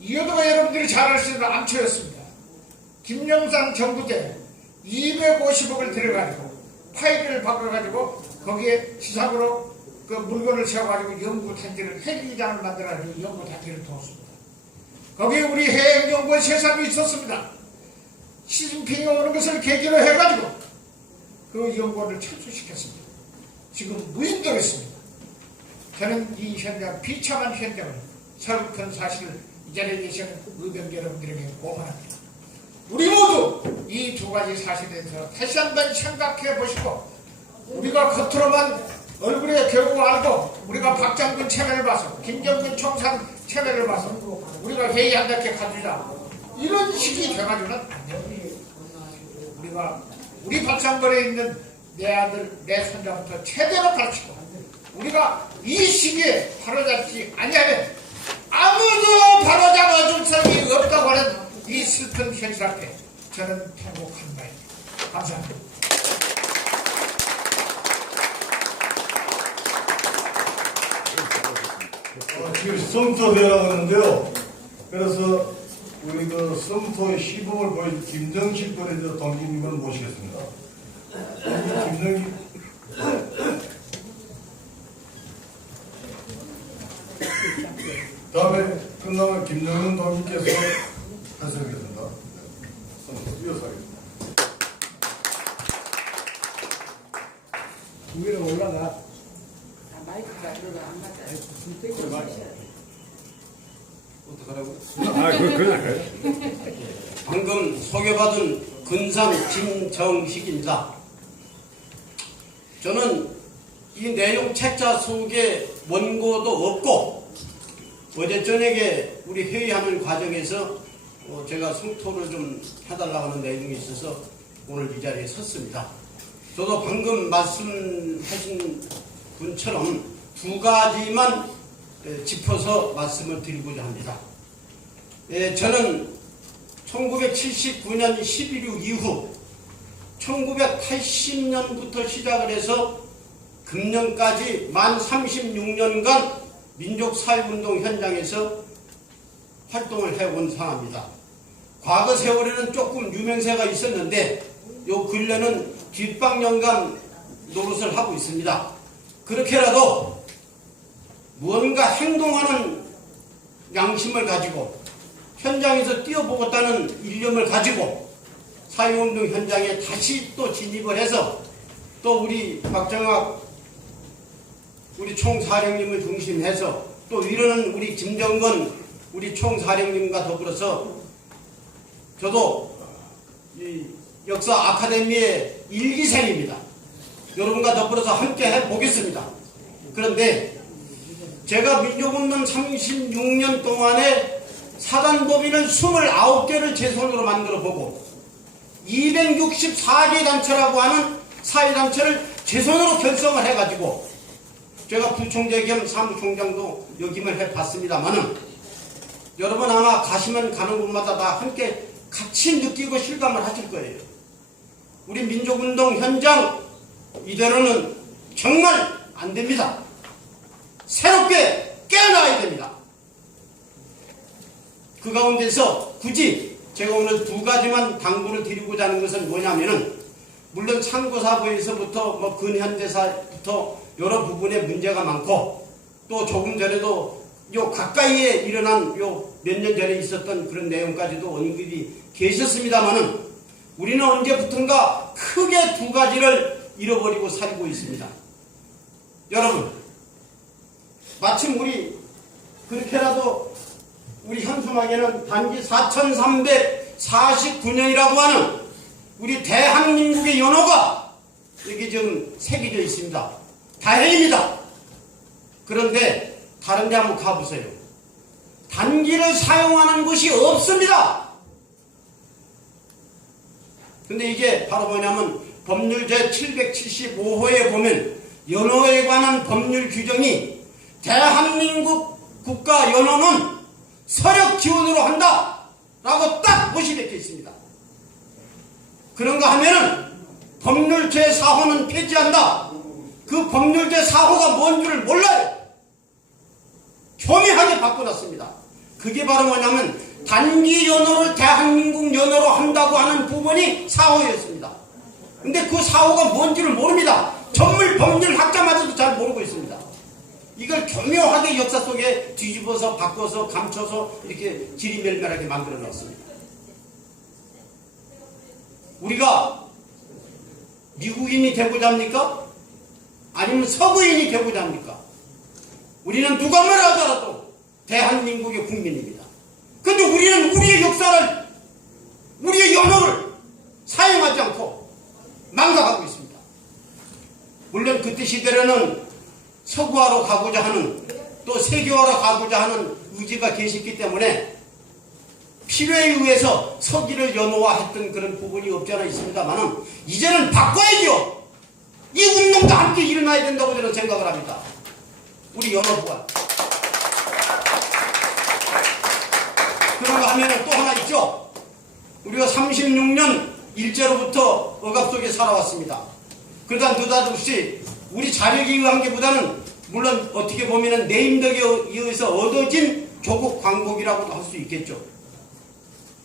이효도가 여러분들이 잘 아시는 암초였습니다. 김영삼 정부 때 250억을 들여가지고 파일을 바꿔가지고 거기에 지상으로 그 물건을 세워가지고 연구단지를 헬기장을 만들어가지고 연구단지를 두었습니다. 거기에 우리 해양연구원 세 사람이 있었습니다. 시진핑이 오는 것을 계기로 해가지고 그 연구원을 철수시켰습니다. 지금 무인도했습니다. 저는 이 현장, 비참한 현장을 설득한 사실을 이 자리에 계시는 의병 여러분들에게 고발합니다. 우리 모두 이 두 가지 사실에 대해서 다시 한번 생각해 보시고 우리가 겉으로만 얼굴에 겨우 알고 우리가 박장군 체면을 봐서 김정근 총상 체면을 봐서 우리가 회의한다게 가주자 이런 식이 돼가지고는 안 됩니다. 우리가 우리 박상벌에 있는 내 아들 내 손자부터 제대로 가르치고 우리가 이 시기에 바로잡지 아니하면 아무도 바로잡아줄 사람이 없다고 하는 이 슬픈 현실 앞에 저는 통곡하는 바입니다. 감사합니다. 지금 성토대라고 하는데요. 그래서 우리 그 성토의 시범을 보여준 김정식 거래자 동기님을 모시겠습니다. 김정식 다음에 끝나면 김정은 동기께서 하시겠습니다. 이어서 하겠습니다. 위로 올라가. 마이크가 들어가 안 맞아요. 어떡하라고? 그래. 방금 소개받은 근상 김정식입니다. 저는 이 내용 책자 속에 원고도 없고 어제 저녁에 우리 회의하는 과정에서 제가 성토를 좀 해달라고 하는 내용이 있어서 오늘 이 자리에 섰습니다. 저도 방금 말씀하신 분처럼 두 가지만 짚어서 말씀을 드리고자 합니다. 저는 1979년 11.6 이후 1980년부터 시작을 해서 금년까지 만 36년간 민족사회운동 현장에서 활동을 해온 상황입니다. 과거 세월에는 조금 유명세가 있었는데 요 근래는 뒷방영감 노릇을 하고 있습니다. 그렇게라도 무언가 행동하는 양심을 가지고 현장에서 뛰어보겠다는 일념을 가지고 사회운동 현장에 다시 또 진입을 해서 또 우리 박정학 우리 총사령님을 중심해서 또 위로는 우리 김정건 우리 총사령님과 더불어서 저도 이 역사 아카데미의 일기생입니다. 여러분과 더불어서 함께 해보겠습니다. 그런데 제가 민족운동 36년 동안에 사단법인을 29개를 제 손으로 만들어 보고 264개 단체라고 하는 사회단체를 제 손으로 결성을 해가지고 제가 부총재 겸 사무총장도 역임을 해봤습니다만은 여러분 아마 가시면 가는 곳마다 다 함께 같이 느끼고 실감을 하실 거예요. 우리 민족운동 현장 이대로는 정말 안 됩니다. 새롭게 깨어나야 됩니다. 그 가운데서 굳이 제가 오늘 두 가지만 당부를 드리고자 하는 것은 뭐냐면은 물론 참고사부에서부터 뭐 근현대사부터 여러 부분에 문제가 많고 또 조금 전에도 요 가까이에 일어난 요 몇 년 전에 있었던 그런 내용까지도 언급이 계셨습니다만은 우리는 언제부턴가 크게 두 가지를 잃어버리고 살고 있습니다. 여러분 마침 우리 그렇게라도 우리 현수막에는 단기 4349년이라고 하는 우리 대한민국의 연호가 여기 지금 새겨져 있습니다. 다행입니다. 그런데 다른 데 한번 가보세요. 단기를 사용하는 곳이 없습니다. 근데 이게 바로 뭐냐면 법률 제775호에 보면 연호에 관한 법률 규정이 대한민국 국가 연호는 서력 지원으로 한다 라고 딱 모시되어 있습니다. 그런가 하면은 법률 제4호는 폐지한다. 그 법률 제4호가 뭔 줄을 몰라요. 교묘하게 바꿔놨습니다. 그게 바로 뭐냐면 단기 연호를 대한민국 연호로 한다고 하는 부분이 4호였습니다. 근데 그 4호가 뭔지를 모릅니다. 전문 법률 학자마저도 잘 모르고 있습니다. 이걸 교묘하게 역사 속에 뒤집어서 바꿔서 감춰서 이렇게 지리멸멸하게 만들어 놨습니다. 우리가 미국인이 되고자 합니까? 아니면 서구인이 되고자 합니까? 우리는 누가 뭐라 하더라도 대한민국의 국민입니다. 근데 우리는 우리의 역사를, 우리의 연호를 사용하지 않고 망각하고 있습니다. 물론 그때 시대로는 서구화로 가고자 하는 또 세계화로 가고자 하는 의지가 계셨기 때문에 필요에 의해서 서기를 연호화했던 그런 부분이 없지 않아 있습니다만은 이제는 바꿔야죠. 이 운동도 함께 일어나야 된다고 저는 생각을 합니다. 우리 연호부가. 그런가 하면 또 하나 있죠. 우리가 36년 일제로부터 억압 속에 살아왔습니다. 그러다 느닷없이 우리 자력에 의한 게보다는 물론 어떻게 보면 내 힘덕에 의해서 얻어진 조국 광복이라고도 할 수 있겠죠.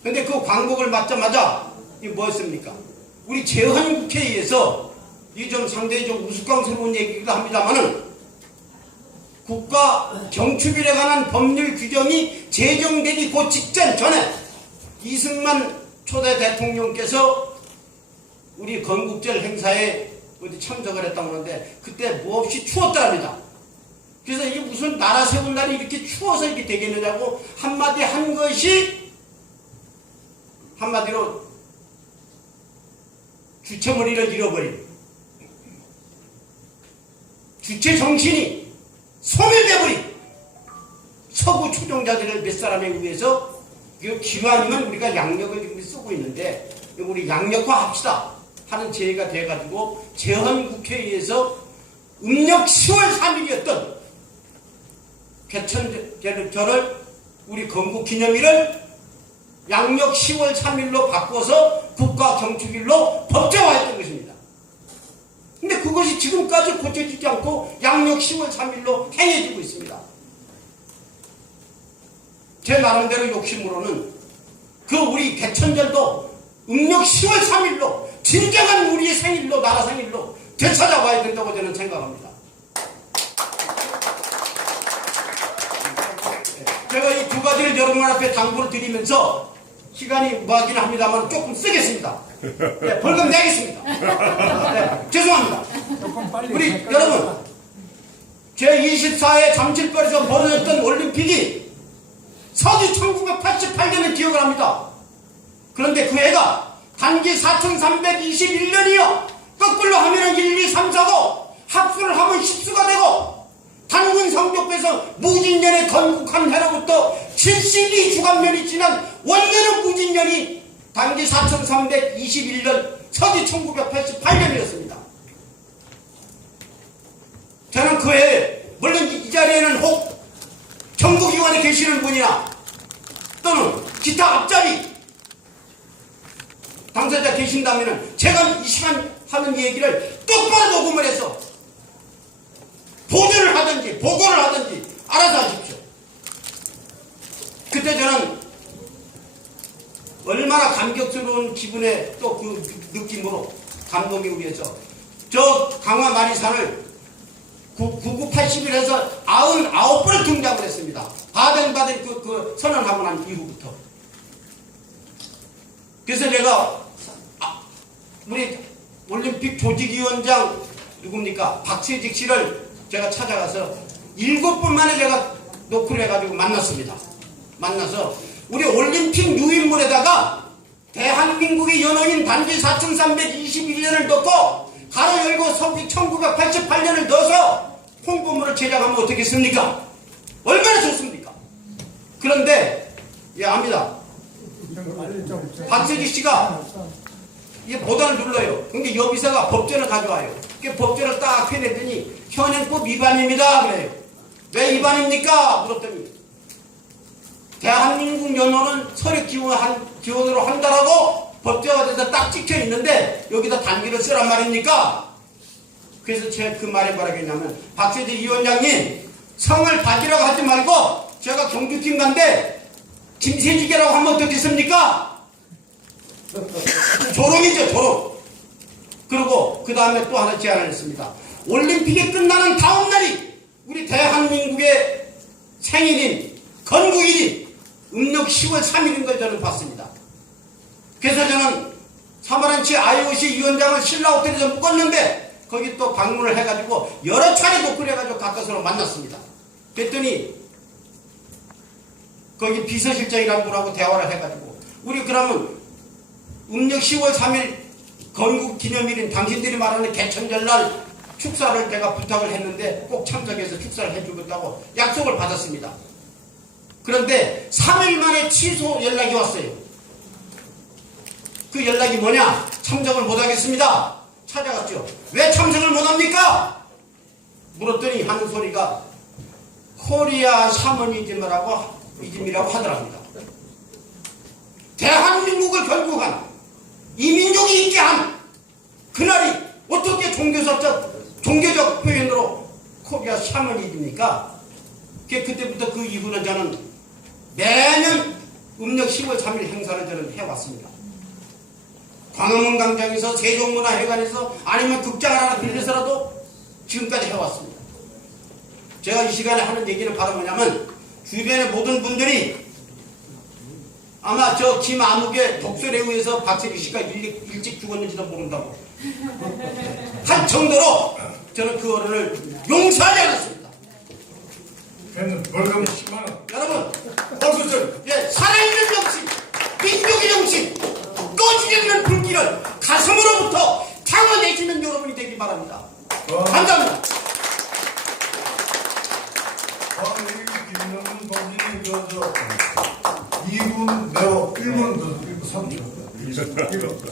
근데 그 광복을 맞자마자 이게 뭐였습니까? 우리 제헌국회의에서 이 좀 상당히 좀 우스꽝스러운 얘기기도 합니다만은 국가 경축일에 관한 법률 규정이 제정되기 그 직전 전에 이승만 초대 대통령께서 우리 건국절 행사에 어디 참석을 했다고 하는데 그때 몹시 추웠답니다. 그래서 이게 무슨 나라 세운 날이 이렇게 추워서 이렇게 되겠느냐고 한마디 한 것이 한마디로 주체머리를 잃어버린 주체 정신이 소멸돼버린 서구 추종자들을 몇 사람에 의해서 기왕이면 우리가 양력을 지금 쓰고 있는데 우리 양력화 합시다 하는 제의가 돼가지고 제헌국회의에서 음력 10월 3일이었던 개천절을 우리 건국기념일을 양력 10월 3일로 바꿔서 국가경축일로 법제화했던 것입니다. 근데 그것이 지금까지 고쳐지지 않고 양력 10월 3일로 행해지고 있습니다. 제 나름대로 욕심으로는 그 우리 개천절도 음력 10월 3일로 진정한 우리의 생일로 나라 생일로 되찾아와야 된다고 저는 생각합니다. 제가 이 두 가지를 여러분 앞에 당부를 드리면서 시간이 뭐하긴 합니다만 조금 쓰겠습니다. 네, 벌금 내겠습니다. 네, 죄송합니다. 우리 여러분, 제24회 잠실거리에서 벌어졌던 올림픽이 서기 1988년을 기억을 합니다. 그런데 그 해가 단기 4321년이요. 거꾸로 하면 1, 2, 3, 4고 합수를 하면 10수가 되고 단군 성적배에서 무진년에 건국한 해로부터 72주간년이 지난 원년의 무진년이 단기 4321년 서기 1988년이었습니다. 저는 그 해에 물론 이 자리에는 혹 정부기관에 계시는 분이나 또는 기타 앞자리 당사자 계신다면 제가 이 시간 하는 얘기를 똑바로 녹음을 해서 보도를 하든지 보고를 하든지 알아서 하십시오. 그때 저는 얼마나 감격스러운 기분에 또 그 느낌으로 감동이 위해서 저 강화 마리산을 9981에서 99번을 등장을 했습니다. 바덴바덴 그 선언하고 난 이후부터. 그래서 제가 우리 올림픽 조직위원장 누굽니까? 박세직 씨를 제가 찾아가서 7번 만에 제가 노크를 해가지고 만났습니다. 만나서 우리 올림픽 유인물에다가 대한민국의 연호인 단기 4321년을 넣고 가로 열고 서기 1988년을 넣어서 홍보물을 제작하면 어떻겠습니까? 얼마나 좋습니까? 그런데 압니다. 박세지 씨가 이 보단을 눌러요. 근데 여비서가 법전을 가져와요. 그 법전을 딱 펴내더니 현행법 위반입니다 그래요. 왜 위반입니까? 물었더니 대한민국 연호는 서류 기원으로 한다라고 법제화돼서 딱 찍혀 있는데 여기다 단기를 쓰란 말입니까? 그래서 제가 그 말에 뭐라고 했냐면 박세지 위원장님 성을 박이라고 하지 말고 제가 경주팀 간데 김세지계라고 하면 어떻겠습니까? 조롱이죠 조롱. 그리고 그 다음에 또 하나 제안을 했습니다. 올림픽이 끝나는 다음 날이 우리 대한민국의 생일인 건국일인 음력 10월 3일인 걸 저는 봤습니다. 그래서 저는 사마란치 IOC 위원장을 신라 호텔에서 묵었는데 거기 또 방문을 해가지고 여러 차례 녹화를 해가지고 가까스로 만났습니다. 그랬더니 거기 비서실장이라는 분하고 대화를 해가지고 우리 그러면 음력 10월 3일 건국 기념일인 당신들이 말하는 개천절날 축사를 내가 부탁을 했는데 꼭 참석해서 축사를 해주겠다고 약속을 받았습니다. 그런데 3일 만에 취소 연락이 왔어요. 그 연락이 뭐냐? 참석을 못하겠습니다. 찾아갔죠. 왜 참석을 못합니까? 물었더니 하는 소리가 코리아 샤머니즘이라고 하더랍니다. 대한민국을 결국한 이민족이 있게 한 그날이 어떻게 종교적 표현으로 코리아 샤머니즘입니까? 그때부터 그 이후는 저는 매년 음력 10월 3일 행사를 저는 해왔습니다. 광화문 광장에서 세종문화회관에서 아니면 극장을 하나 빌려서라도 지금까지 해왔습니다. 제가 이 시간에 하는 얘기는 바로 뭐냐면 주변의 모든 분들이 아마 저 김아묵의 독설에 의해서 박세리 씨가 일찍 죽었는지도 모른다고 할 정도로 저는 그 어른을 용서하지 않았습니다. 벌금 10만원. 여러분, 박수철. 살아있는 정신, 민족의 정신, 꺼지지 않는 불길을 가슴으로부터 타워내시는 여러분이 되기 바랍니다. 감사합니다. 김영훈 동지님 2분 내로 1분 더 3초.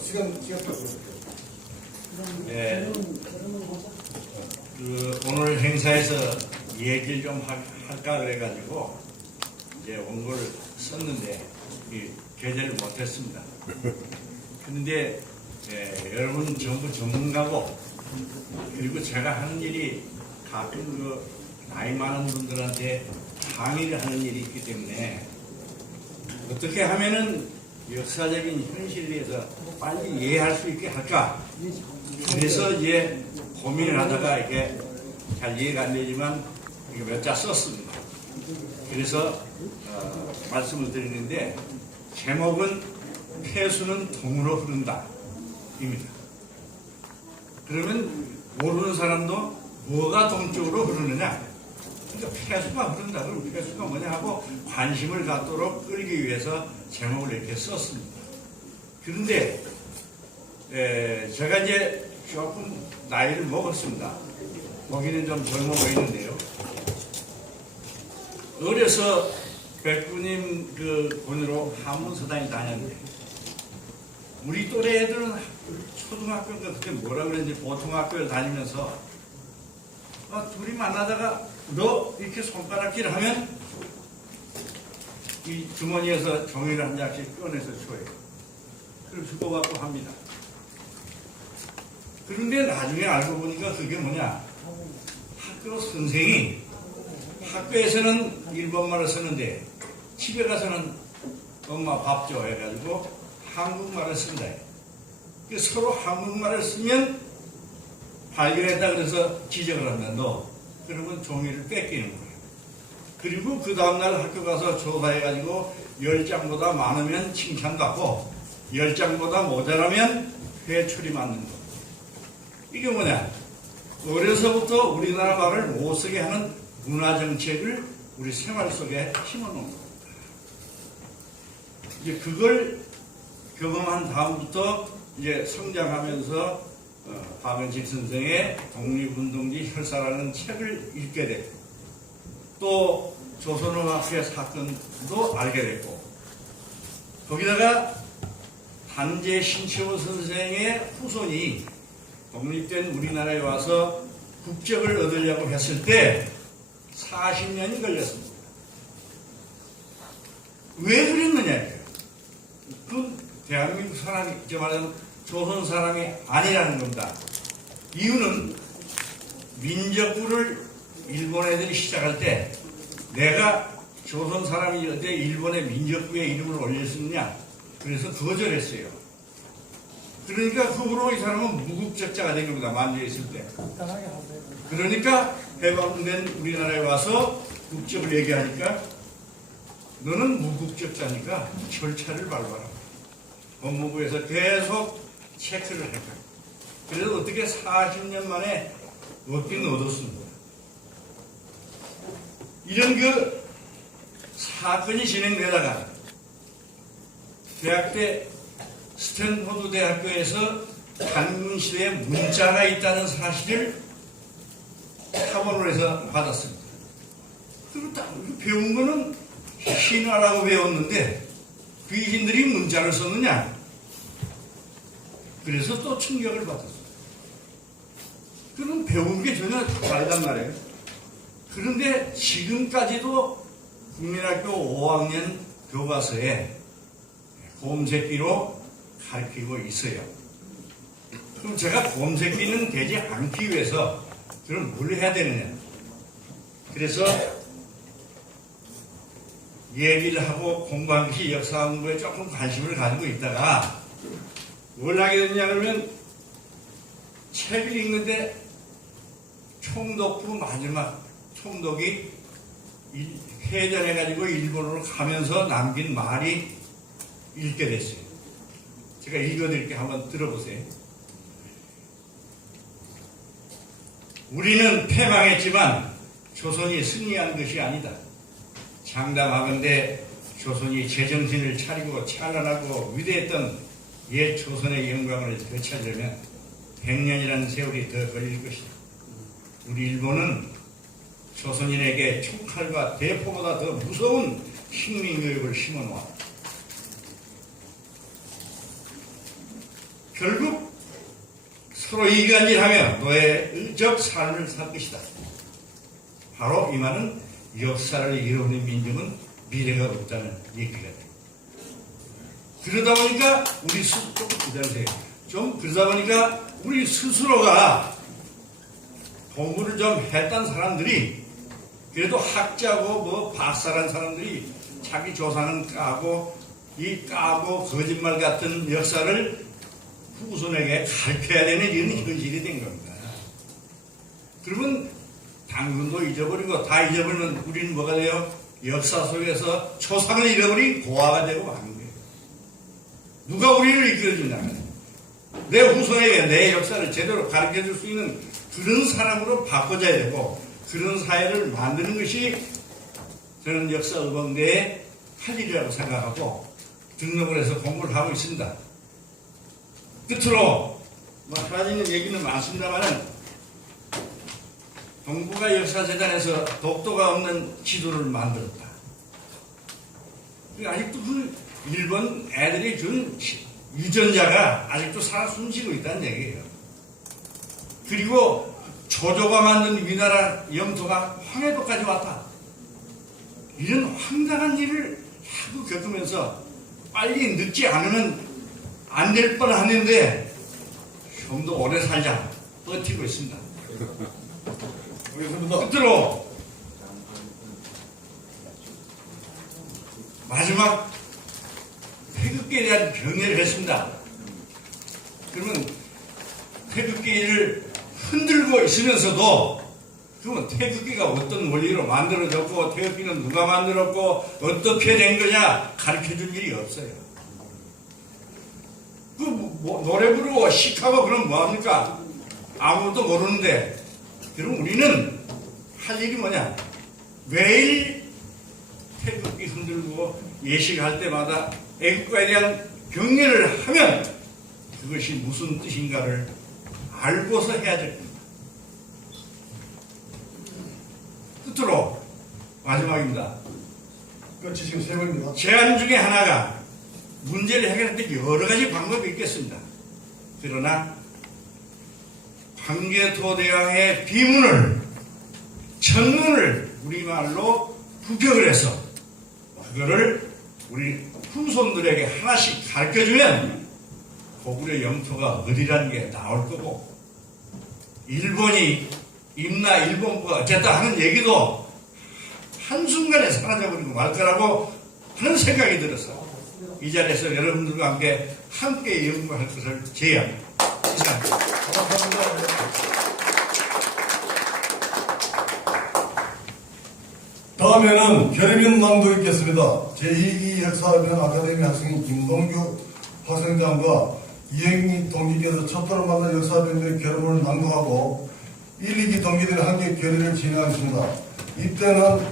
시간 네. 오늘 행사에서 얘기를 좀 할까 그래가지고 이제 원고를 썼는데 게재를 못했습니다. 그런데 여러분 전부 전문가고 그리고 제가 하는 일이 가끔 그 나이 많은 분들한테 강의를 하는 일이 있기 때문에 어떻게 하면은 역사적인 현실에서 빨리 이해할 수 있게 할까? 그래서 이제 고민을 하다가 이게 잘 이해가 안 되지만 몇 자 썼습니다. 그래서 말씀을 드리는데 제목은 폐수는 동으로 흐른다 입니다. 그러면 모르는 사람도 뭐가 동쪽으로 흐르느냐? 그러니까 폐수가 흐른다. 그럼 폐수가 뭐냐 하고 관심을 갖도록 끌기 위해서 제목을 이렇게 썼습니다. 그런데 제가 이제 조금 나이를 먹었습니다. 거기는 좀 젊어 보이는데요. 어려서 백구님 그 본으로 한문서당에 다녔는데 우리 또래 애들은 초등학교인가 그때 뭐라 그랬는지 보통학교를 다니면서 둘이 만나다가 너 이렇게 손가락질 하면 이 주머니에서 종이를 한 장씩 꺼내서 줘요. 그걸 주고받고 합니다. 그런데 나중에 알고 보니까 그게 뭐냐? 학교 선생이 학교에서는 일본말을 쓰는데 집에 가서는 엄마 밥 줘 해가지고 한국말을 쓴다. 서로 한국말을 쓰면 발견했다 그래서 지적을 한다. 너 그러면 종이를 뺏기는 거예요. 그리고 그 다음날 학교 가서 조사해가지고 10장보다 많으면 칭찬받고 10장보다 모자라면 회초리 맞는 거. 이게 뭐냐? 어려서부터 우리나라 말을 못 쓰게 하는 문화정책을 우리 생활 속에 심어놓은 겁니다. 이제 그걸 경험한 다음부터 이제 성장하면서 박은식 선생의 독립운동지 혈사라는 책을 읽게 됐고 또 조선어학회 사건도 알게 됐고 거기다가 단재 신채호 선생의 후손이 독립된 우리나라에 와서 국적을 얻으려고 했을 때 40년이 걸렸습니다. 왜 그랬느냐? 그 대한민국 사람이, 저 말하자면 조선 사람이 아니라는 겁니다. 이유는 민족구를 일본 애들이 시작할 때 내가 조선 사람이었는데 일본의 민족구에 이름을 올릴 수 있느냐? 그래서 거절했어요. 그러니까 그 후로 이 사람은 무국적자가 된 겁니다. 만주에 있을 때. 그러니까 해방된 우리나라에 와서 국적을 얘기하니까 너는 무국적자니까 절차를 밟아라. 법무부에서 계속 체크를 했고 그래서 어떻게 40년 만에 얻긴 얻었습니다. 이런 그 사건이 진행되다가 대학 때 스탠포드 대학교에서 한문시대에 문자가 있다는 사실을 탐험을 해서 받았습니다. 그리고 딱 배운 거는 신화라고 배웠는데 귀신들이 문자를 썼느냐? 그래서 또 충격을 받았어요. 그럼 배운 게 전혀 다르단 말이에요. 그런데 지금까지도 국민학교 5학년 교과서에 곰새끼로 가르치고 있어요. 그럼 제가 곰새끼는 되지 않기 위해서 그럼 뭘 해야 되느냐? 그래서 얘기를 하고 공부한 것이 역사 공부에 조금 관심을 가지고 있다가 뭘 하게 됐냐 그러면 책을 읽는데 총독부 마지막 총독이 해전해가지고 일본으로 가면서 남긴 말이 읽게 됐어요. 제가 읽어드릴게요. 한번 들어보세요. 우리는 패망했지만 조선이 승리한 것이 아니다. 장담하건대 조선이 제정신을 차리고 찬란하고 위대했던 옛 조선의 영광을 되찾으려면 100년이라는 세월이 더 걸릴 것이다. 우리 일본은 조선인에게 총칼과 대포보다 더 무서운 식민교육을 심어놓았다. 결국 서로 이간질하며 노예적 삶을 살 것이다. 바로 이 말은 역사를 잃어버린 민족은 미래가 없다는 얘기가 돼요. 그러다 보니까 그러다 보니까 우리 스스로가 공부를 좀 했던 사람들이 그래도 학자고 뭐 박사란 사람들이 자기 조상은 까고 거짓말 같은 역사를 후손에게 가르쳐야 되는 이런 현실이 된 겁니다. 그러면 당근도 잊어버리고 다 잊어버리면 우리는 뭐가 돼요? 역사 속에서 초상을 잃어버린 고아가 되고 마는 거예요. 누가 우리를 이끌어주냐? 내 후손에게 내 역사를 제대로 가르쳐줄 수 있는 그런 사람으로 바꿔줘야 되고 그런 사회를 만드는 것이 저는 역사의범대의 할 일이라고 생각하고 등록을 해서 공부를 하고 있습니다. 끝으로 뭐 사라지는 얘기는 많습니다만은 동북아 역사재단에서 독도가 없는 지도를 만들었다. 아직도 그 일본 애들이 준 유전자가 아직도 살아 숨쉬고 있다는 얘기예요. 그리고 조조가 만든 위나라 영토가 황해도까지 왔다. 이런 황당한 일을 하고 겪으면서 빨리 늦지 않으면 안 될 뻔하는데 좀 더 오래 살자 버티고 있습니다. 끝으로 마지막 태극기에 대한 경례를 했습니다. 그러면 태극기를 흔들고 있으면서도 그러면 태극기가 어떤 원리로 만들어졌고 태극기는 누가 만들었고 어떻게 된 거냐 가르쳐줄 일이 없어요. 그 노래 부르고 시하고 그럼 뭐합니까? 아무것도 모르는데 그럼 우리는 할 일이 뭐냐? 매일 태극기 흔들고 예식할 때마다 애국가에 대한 경례를 하면 그것이 무슨 뜻인가를 알고서 해야 될 겁니다. 끝으로 마지막입니다. 끝이 지금 3번입니다. 제안 중에 하나가 문제를 해결할 때 여러 가지 방법이 있겠습니다. 그러나 광개토대왕의 비문을 천문을 우리말로 부격을 해서 그거를 우리 후손들에게 하나씩 가르쳐주면 고구려 영토가 어디라는 게 나올 거고 일본이 임나 일본과 어쨌다 하는 얘기도 한순간에 사라져버리고 말 거라고 하는 생각이 들어서 이 자리에서 여러분들과 함께 연구할 것을 제의합니다. 이상입니다. 다음에는 결의문 낭독 있겠습니다. 제2기 역사학연 아카데미 학생인 김동규 학생장과 이행미 동기께서 첫 번을 만난 역사학연의 결의문을 낭독하고 1, 2기 동기들이 함께 결의를 진행하겠습니다. 이때는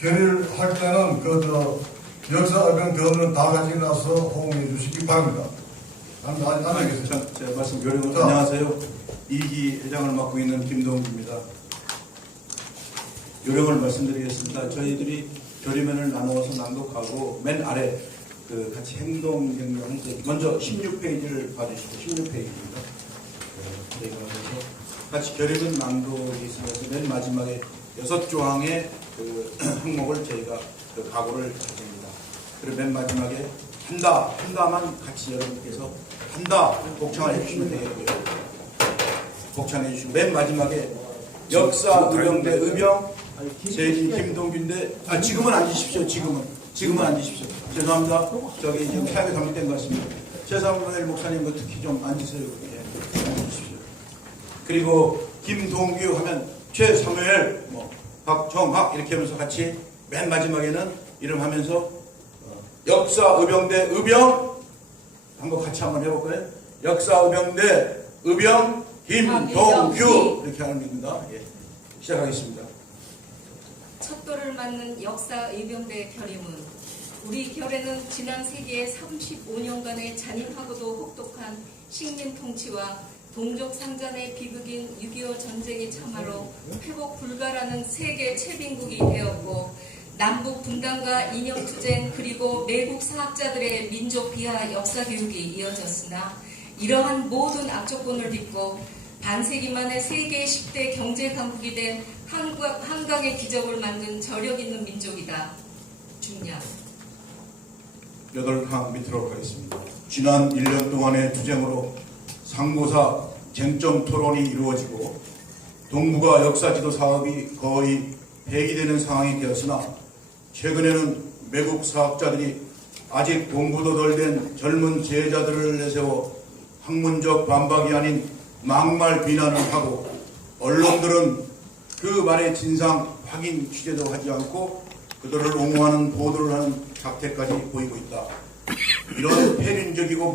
결의를 할 때는 역사학연 교원은 다 같이 나서 호응해 주시기 바랍니다. 앉아 계세요. 제 말씀 요령 안녕하세요. 2기 회장을 맡고 있는 김동규입니다. 요령을 말씀드리겠습니다. 저희들이 결의문을 나누어서 낭독하고 맨 아래 같이 행동 경영할 때 먼저 16페이지를 봐주시고 16페이지입니다. 저희가 그래서 같이 결의문 낭독이 있으면서 맨 마지막에 6조항의 항목을 저희가 각오를 가집니다. 그리고 맨 마지막에 한다만 같이 여러분께서 한다 복창을 해주시면 되겠고요. 복창해 주시고 맨 마지막에 역사 의병대 의병 제2 김동규인데 지금은 앉으십시오. 지금은 앉으십시오. 죄송합니다. 저기 지금 사역이 잘못된 것 같습니다. 최상무엘 목사님 특히 좀 앉으세요. 예, 앉으십시오. 그리고 김동규 하면 최사무엘 박정학 이렇게 하면서 같이 맨 마지막에는 이름 하면서 역사 의병대 의병 한번 같이 한번 해볼까요? 역사 의병대 의병 김동규 이렇게 하는 겁니다. 예, 시작하겠습니다. 척도를 맞는 역사 의병대 결의문. 우리 결에는 지난 세기의 35년간의 잔인하고도 혹독한 식민 통치와 동족 상잔의 비극인 6.25 전쟁이 참화로 회복 불가라는 세계 최빈국이 되었고 남북 분단과 이념투쟁 그리고 매국 사학자들의 민족 비하 역사 교육이 이어졌으나 이러한 모든 악조건을 딛고 반세기 만에 세계 10대 경제 강국이 된 한강의 기적을 만든 저력 있는 민족이다. 중량. 8항 밑으로 가겠습니다. 지난 1년 동안의 투쟁으로 상고사 쟁점 토론이 이루어지고 동북아 역사지도 사업이 거의 폐기되는 상황이 되었으나 최근에는 외국 사학자들이 아직 공부도 덜 된 젊은 제자들을 내세워 학문적 반박이 아닌 막말 비난을 하고 언론들은 그 말의 진상 확인 취재도 하지 않고 그들을 옹호하는 보도를 하는 작태까지 보이고 있다. 이런 폐륜적이고